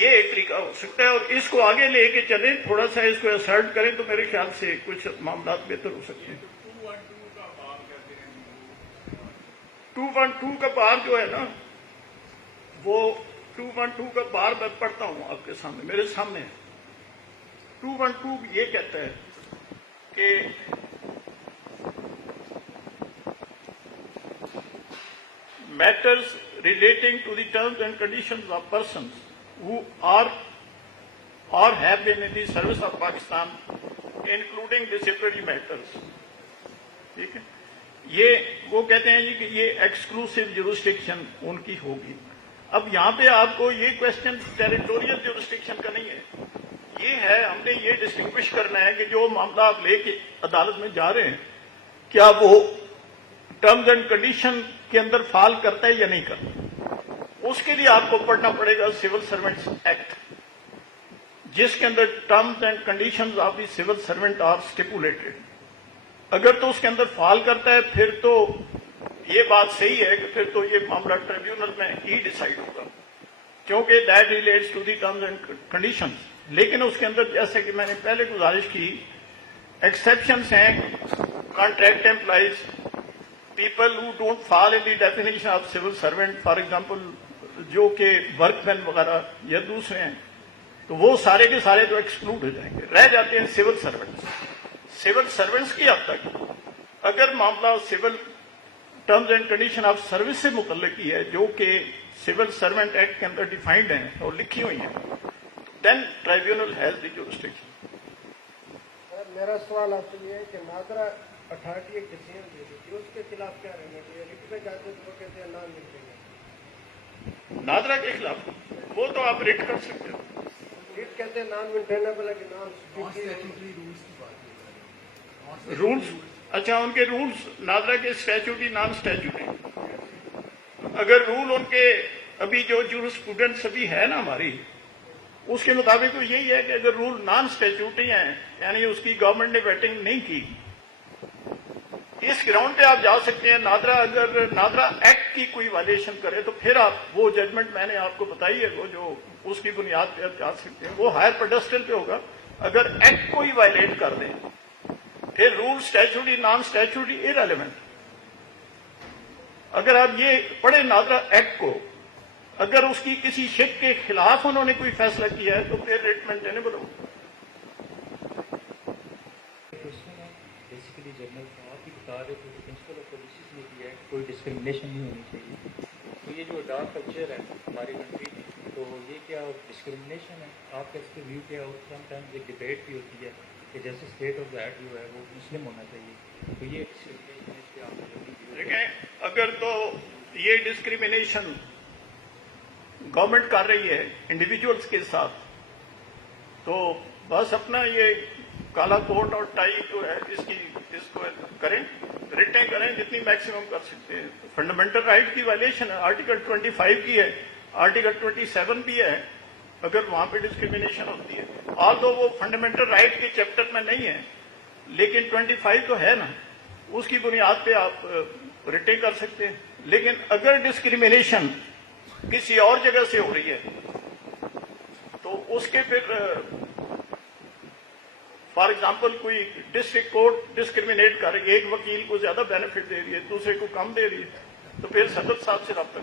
ये एक तरीका हो सकता है और इसको आगे लेके चलें, थोड़ा सा इसको असर्ट करें तो मेरे ख्याल से कुछ मामला बेहतर हो सकते हैं। 212 का बार जो है ना, वो 212 का बार मैं पढ़ता हूं आपके सामने, मेरे सामने है। 212 ये कहता है कि matters relating to the terms and conditions of persons who are or have been in the service of Pakistan, including disciplinary matters. ठीक है, ये वो कहते हैं जी कि ये एक्सक्लूसिव जुरिस्डिक्शन उनकी होगी। अब यहाँ पे आपको ये क्वेश्चन टेरिटोरियल जुरिस्डिक्शन का नहीं है, ये है हमने ये डिस्टिंग्विश करना है कि जो मामला आप लेके अदालत में जा रहे हैं, क्या वो टर्म्स एंड कंडीशन के अंदर फॉल करता है या नहीं करता। उसके लिए आपको पढ़ना पड़ेगा सिविल सर्वेंट्स एक्ट, जिसके अंदर terms and conditions of the civil servant are stipulated. अगर तो उसके अंदर फॉल करता है फिर तो ये बात सही है कि फिर तो ये मामला ट्रिब्यूनल में ही डिसाइड होगा, क्योंकि that relates to the terms and conditions. लेकिन उसके अंदर जैसे कि मैंने पहले गुजारिश की, एक्सेप्शंस हैं, contract employees, people who don't fall in the definition of civil servant, for example, जो के वर्कमैन वगैरह या दूसरे हैं, तो वो सारे के सारे तो एक्सक्लूड हो जाएंगे, रह जाते हैं सिविल सर्वेंट्स। सिविल सर्वेंट्स की हद तक अगर मामला civil terms and condition of service से मुतल्लिक ही है, जो कि सिविल सर्वेंट एक्ट के अंदर डिफाइंड है और लिखी हुई है, then tribunal has the jurisdiction. मेरा सवाल आपसे ये है कि नादरा अथॉरिटी एक डिसीजन दे दी थी, उसके खिलाफ क्या रहना चाहिए? रिट पे जाते तो वो कहते हैं नाम लिख देंगे। नादरा के खिलाफ वो तो आप रिट कर सकते हो। रिट कहते हैं नॉन मेंटेनेबल है कि नॉन रूल्स, अच्छा उनके रूल्स नादरा के स्टैच्यूटी नॉन स्टैच्यूटी। अगर रूल उनके अभी जो जूरिस्प्रूडेंस अभी है ना हमारी, उसके मुताबिक तो यही है कि अगर रूल नॉन स्टैच्यूटी हैं, यानी उसकी गवर्नमेंट ने वेटिंग नहीं की, इस ग्राउंड पे आप जा सकते हैं। नादरा अगर नादरा एक्ट की कोई वायलेशन करे तो फिर आप वो जजमेंट मैंने आपको बताई है, वो जो उसकी बुनियाद पे आप जा सकते हैं, वो हायर पेडेस्टल पे होगा। अगर एक्ट को ही वायलेट कर दें फिर रूल स्टैच्यूटी नॉन स्टैच्यूटी इररिलेवेंट। अगर आप ये पढ़े नादरा एक्ट को, अगर उसकी किसी शिक के खिलाफ उन्होंने कोई फैसला किया है तो फिर रिट मेंटेनेबल होगा। बेसिकली जनरल साहब की बता रहे थे प्रिंसिपल ऑफ पॉलिसीज में भी है, कोई डिस्क्रिमिनेशन नहीं होनी चाहिए। तो ये जो डार्क कल्चर है हमारी कंट्री में, तो ये क्या डिस्क्रिमिनेशन है? आपका इस पर व्यू क्या? समटाइम्स एक डिबेट भी होती है कि जैसे स्टेट ऑफ दैट जो है वो मुस्लिम होना चाहिए, तो ये देखें, अगर तो ये डिस्क्रिमिनेशन गवर्नमेंट कर रही है इंडिविजुअल्स के साथ, तो बस अपना ये काला कोट और टाई जो है इसको करें, रिटें करें जितनी मैक्सिमम कर सकते हैं। फंडामेंटल राइट की वायलेशन है, आर्टिकल 25 की है, आर्टिकल 27 भी है, अगर वहां पे डिस्क्रिमिनेशन होती है। ऑल्दो वो फंडामेंटल राइट के चैप्टर में नहीं है, लेकिन 25 तो है ना, उसकी बुनियाद पे आप रिटें कर सकते हैं। लेकिन अगर डिस्क्रिमिनेशन किसी और जगह से हो रही है तो उसके फिर फॉर एग्जाम्पल कोई डिस्ट्रिक्ट कोर्ट डिस्क्रिमिनेट कर रही है, एक वकील को ज्यादा बेनिफिट दे रही है, दूसरे को कम दे रही है, तो फिर सदर साहब से रब्ता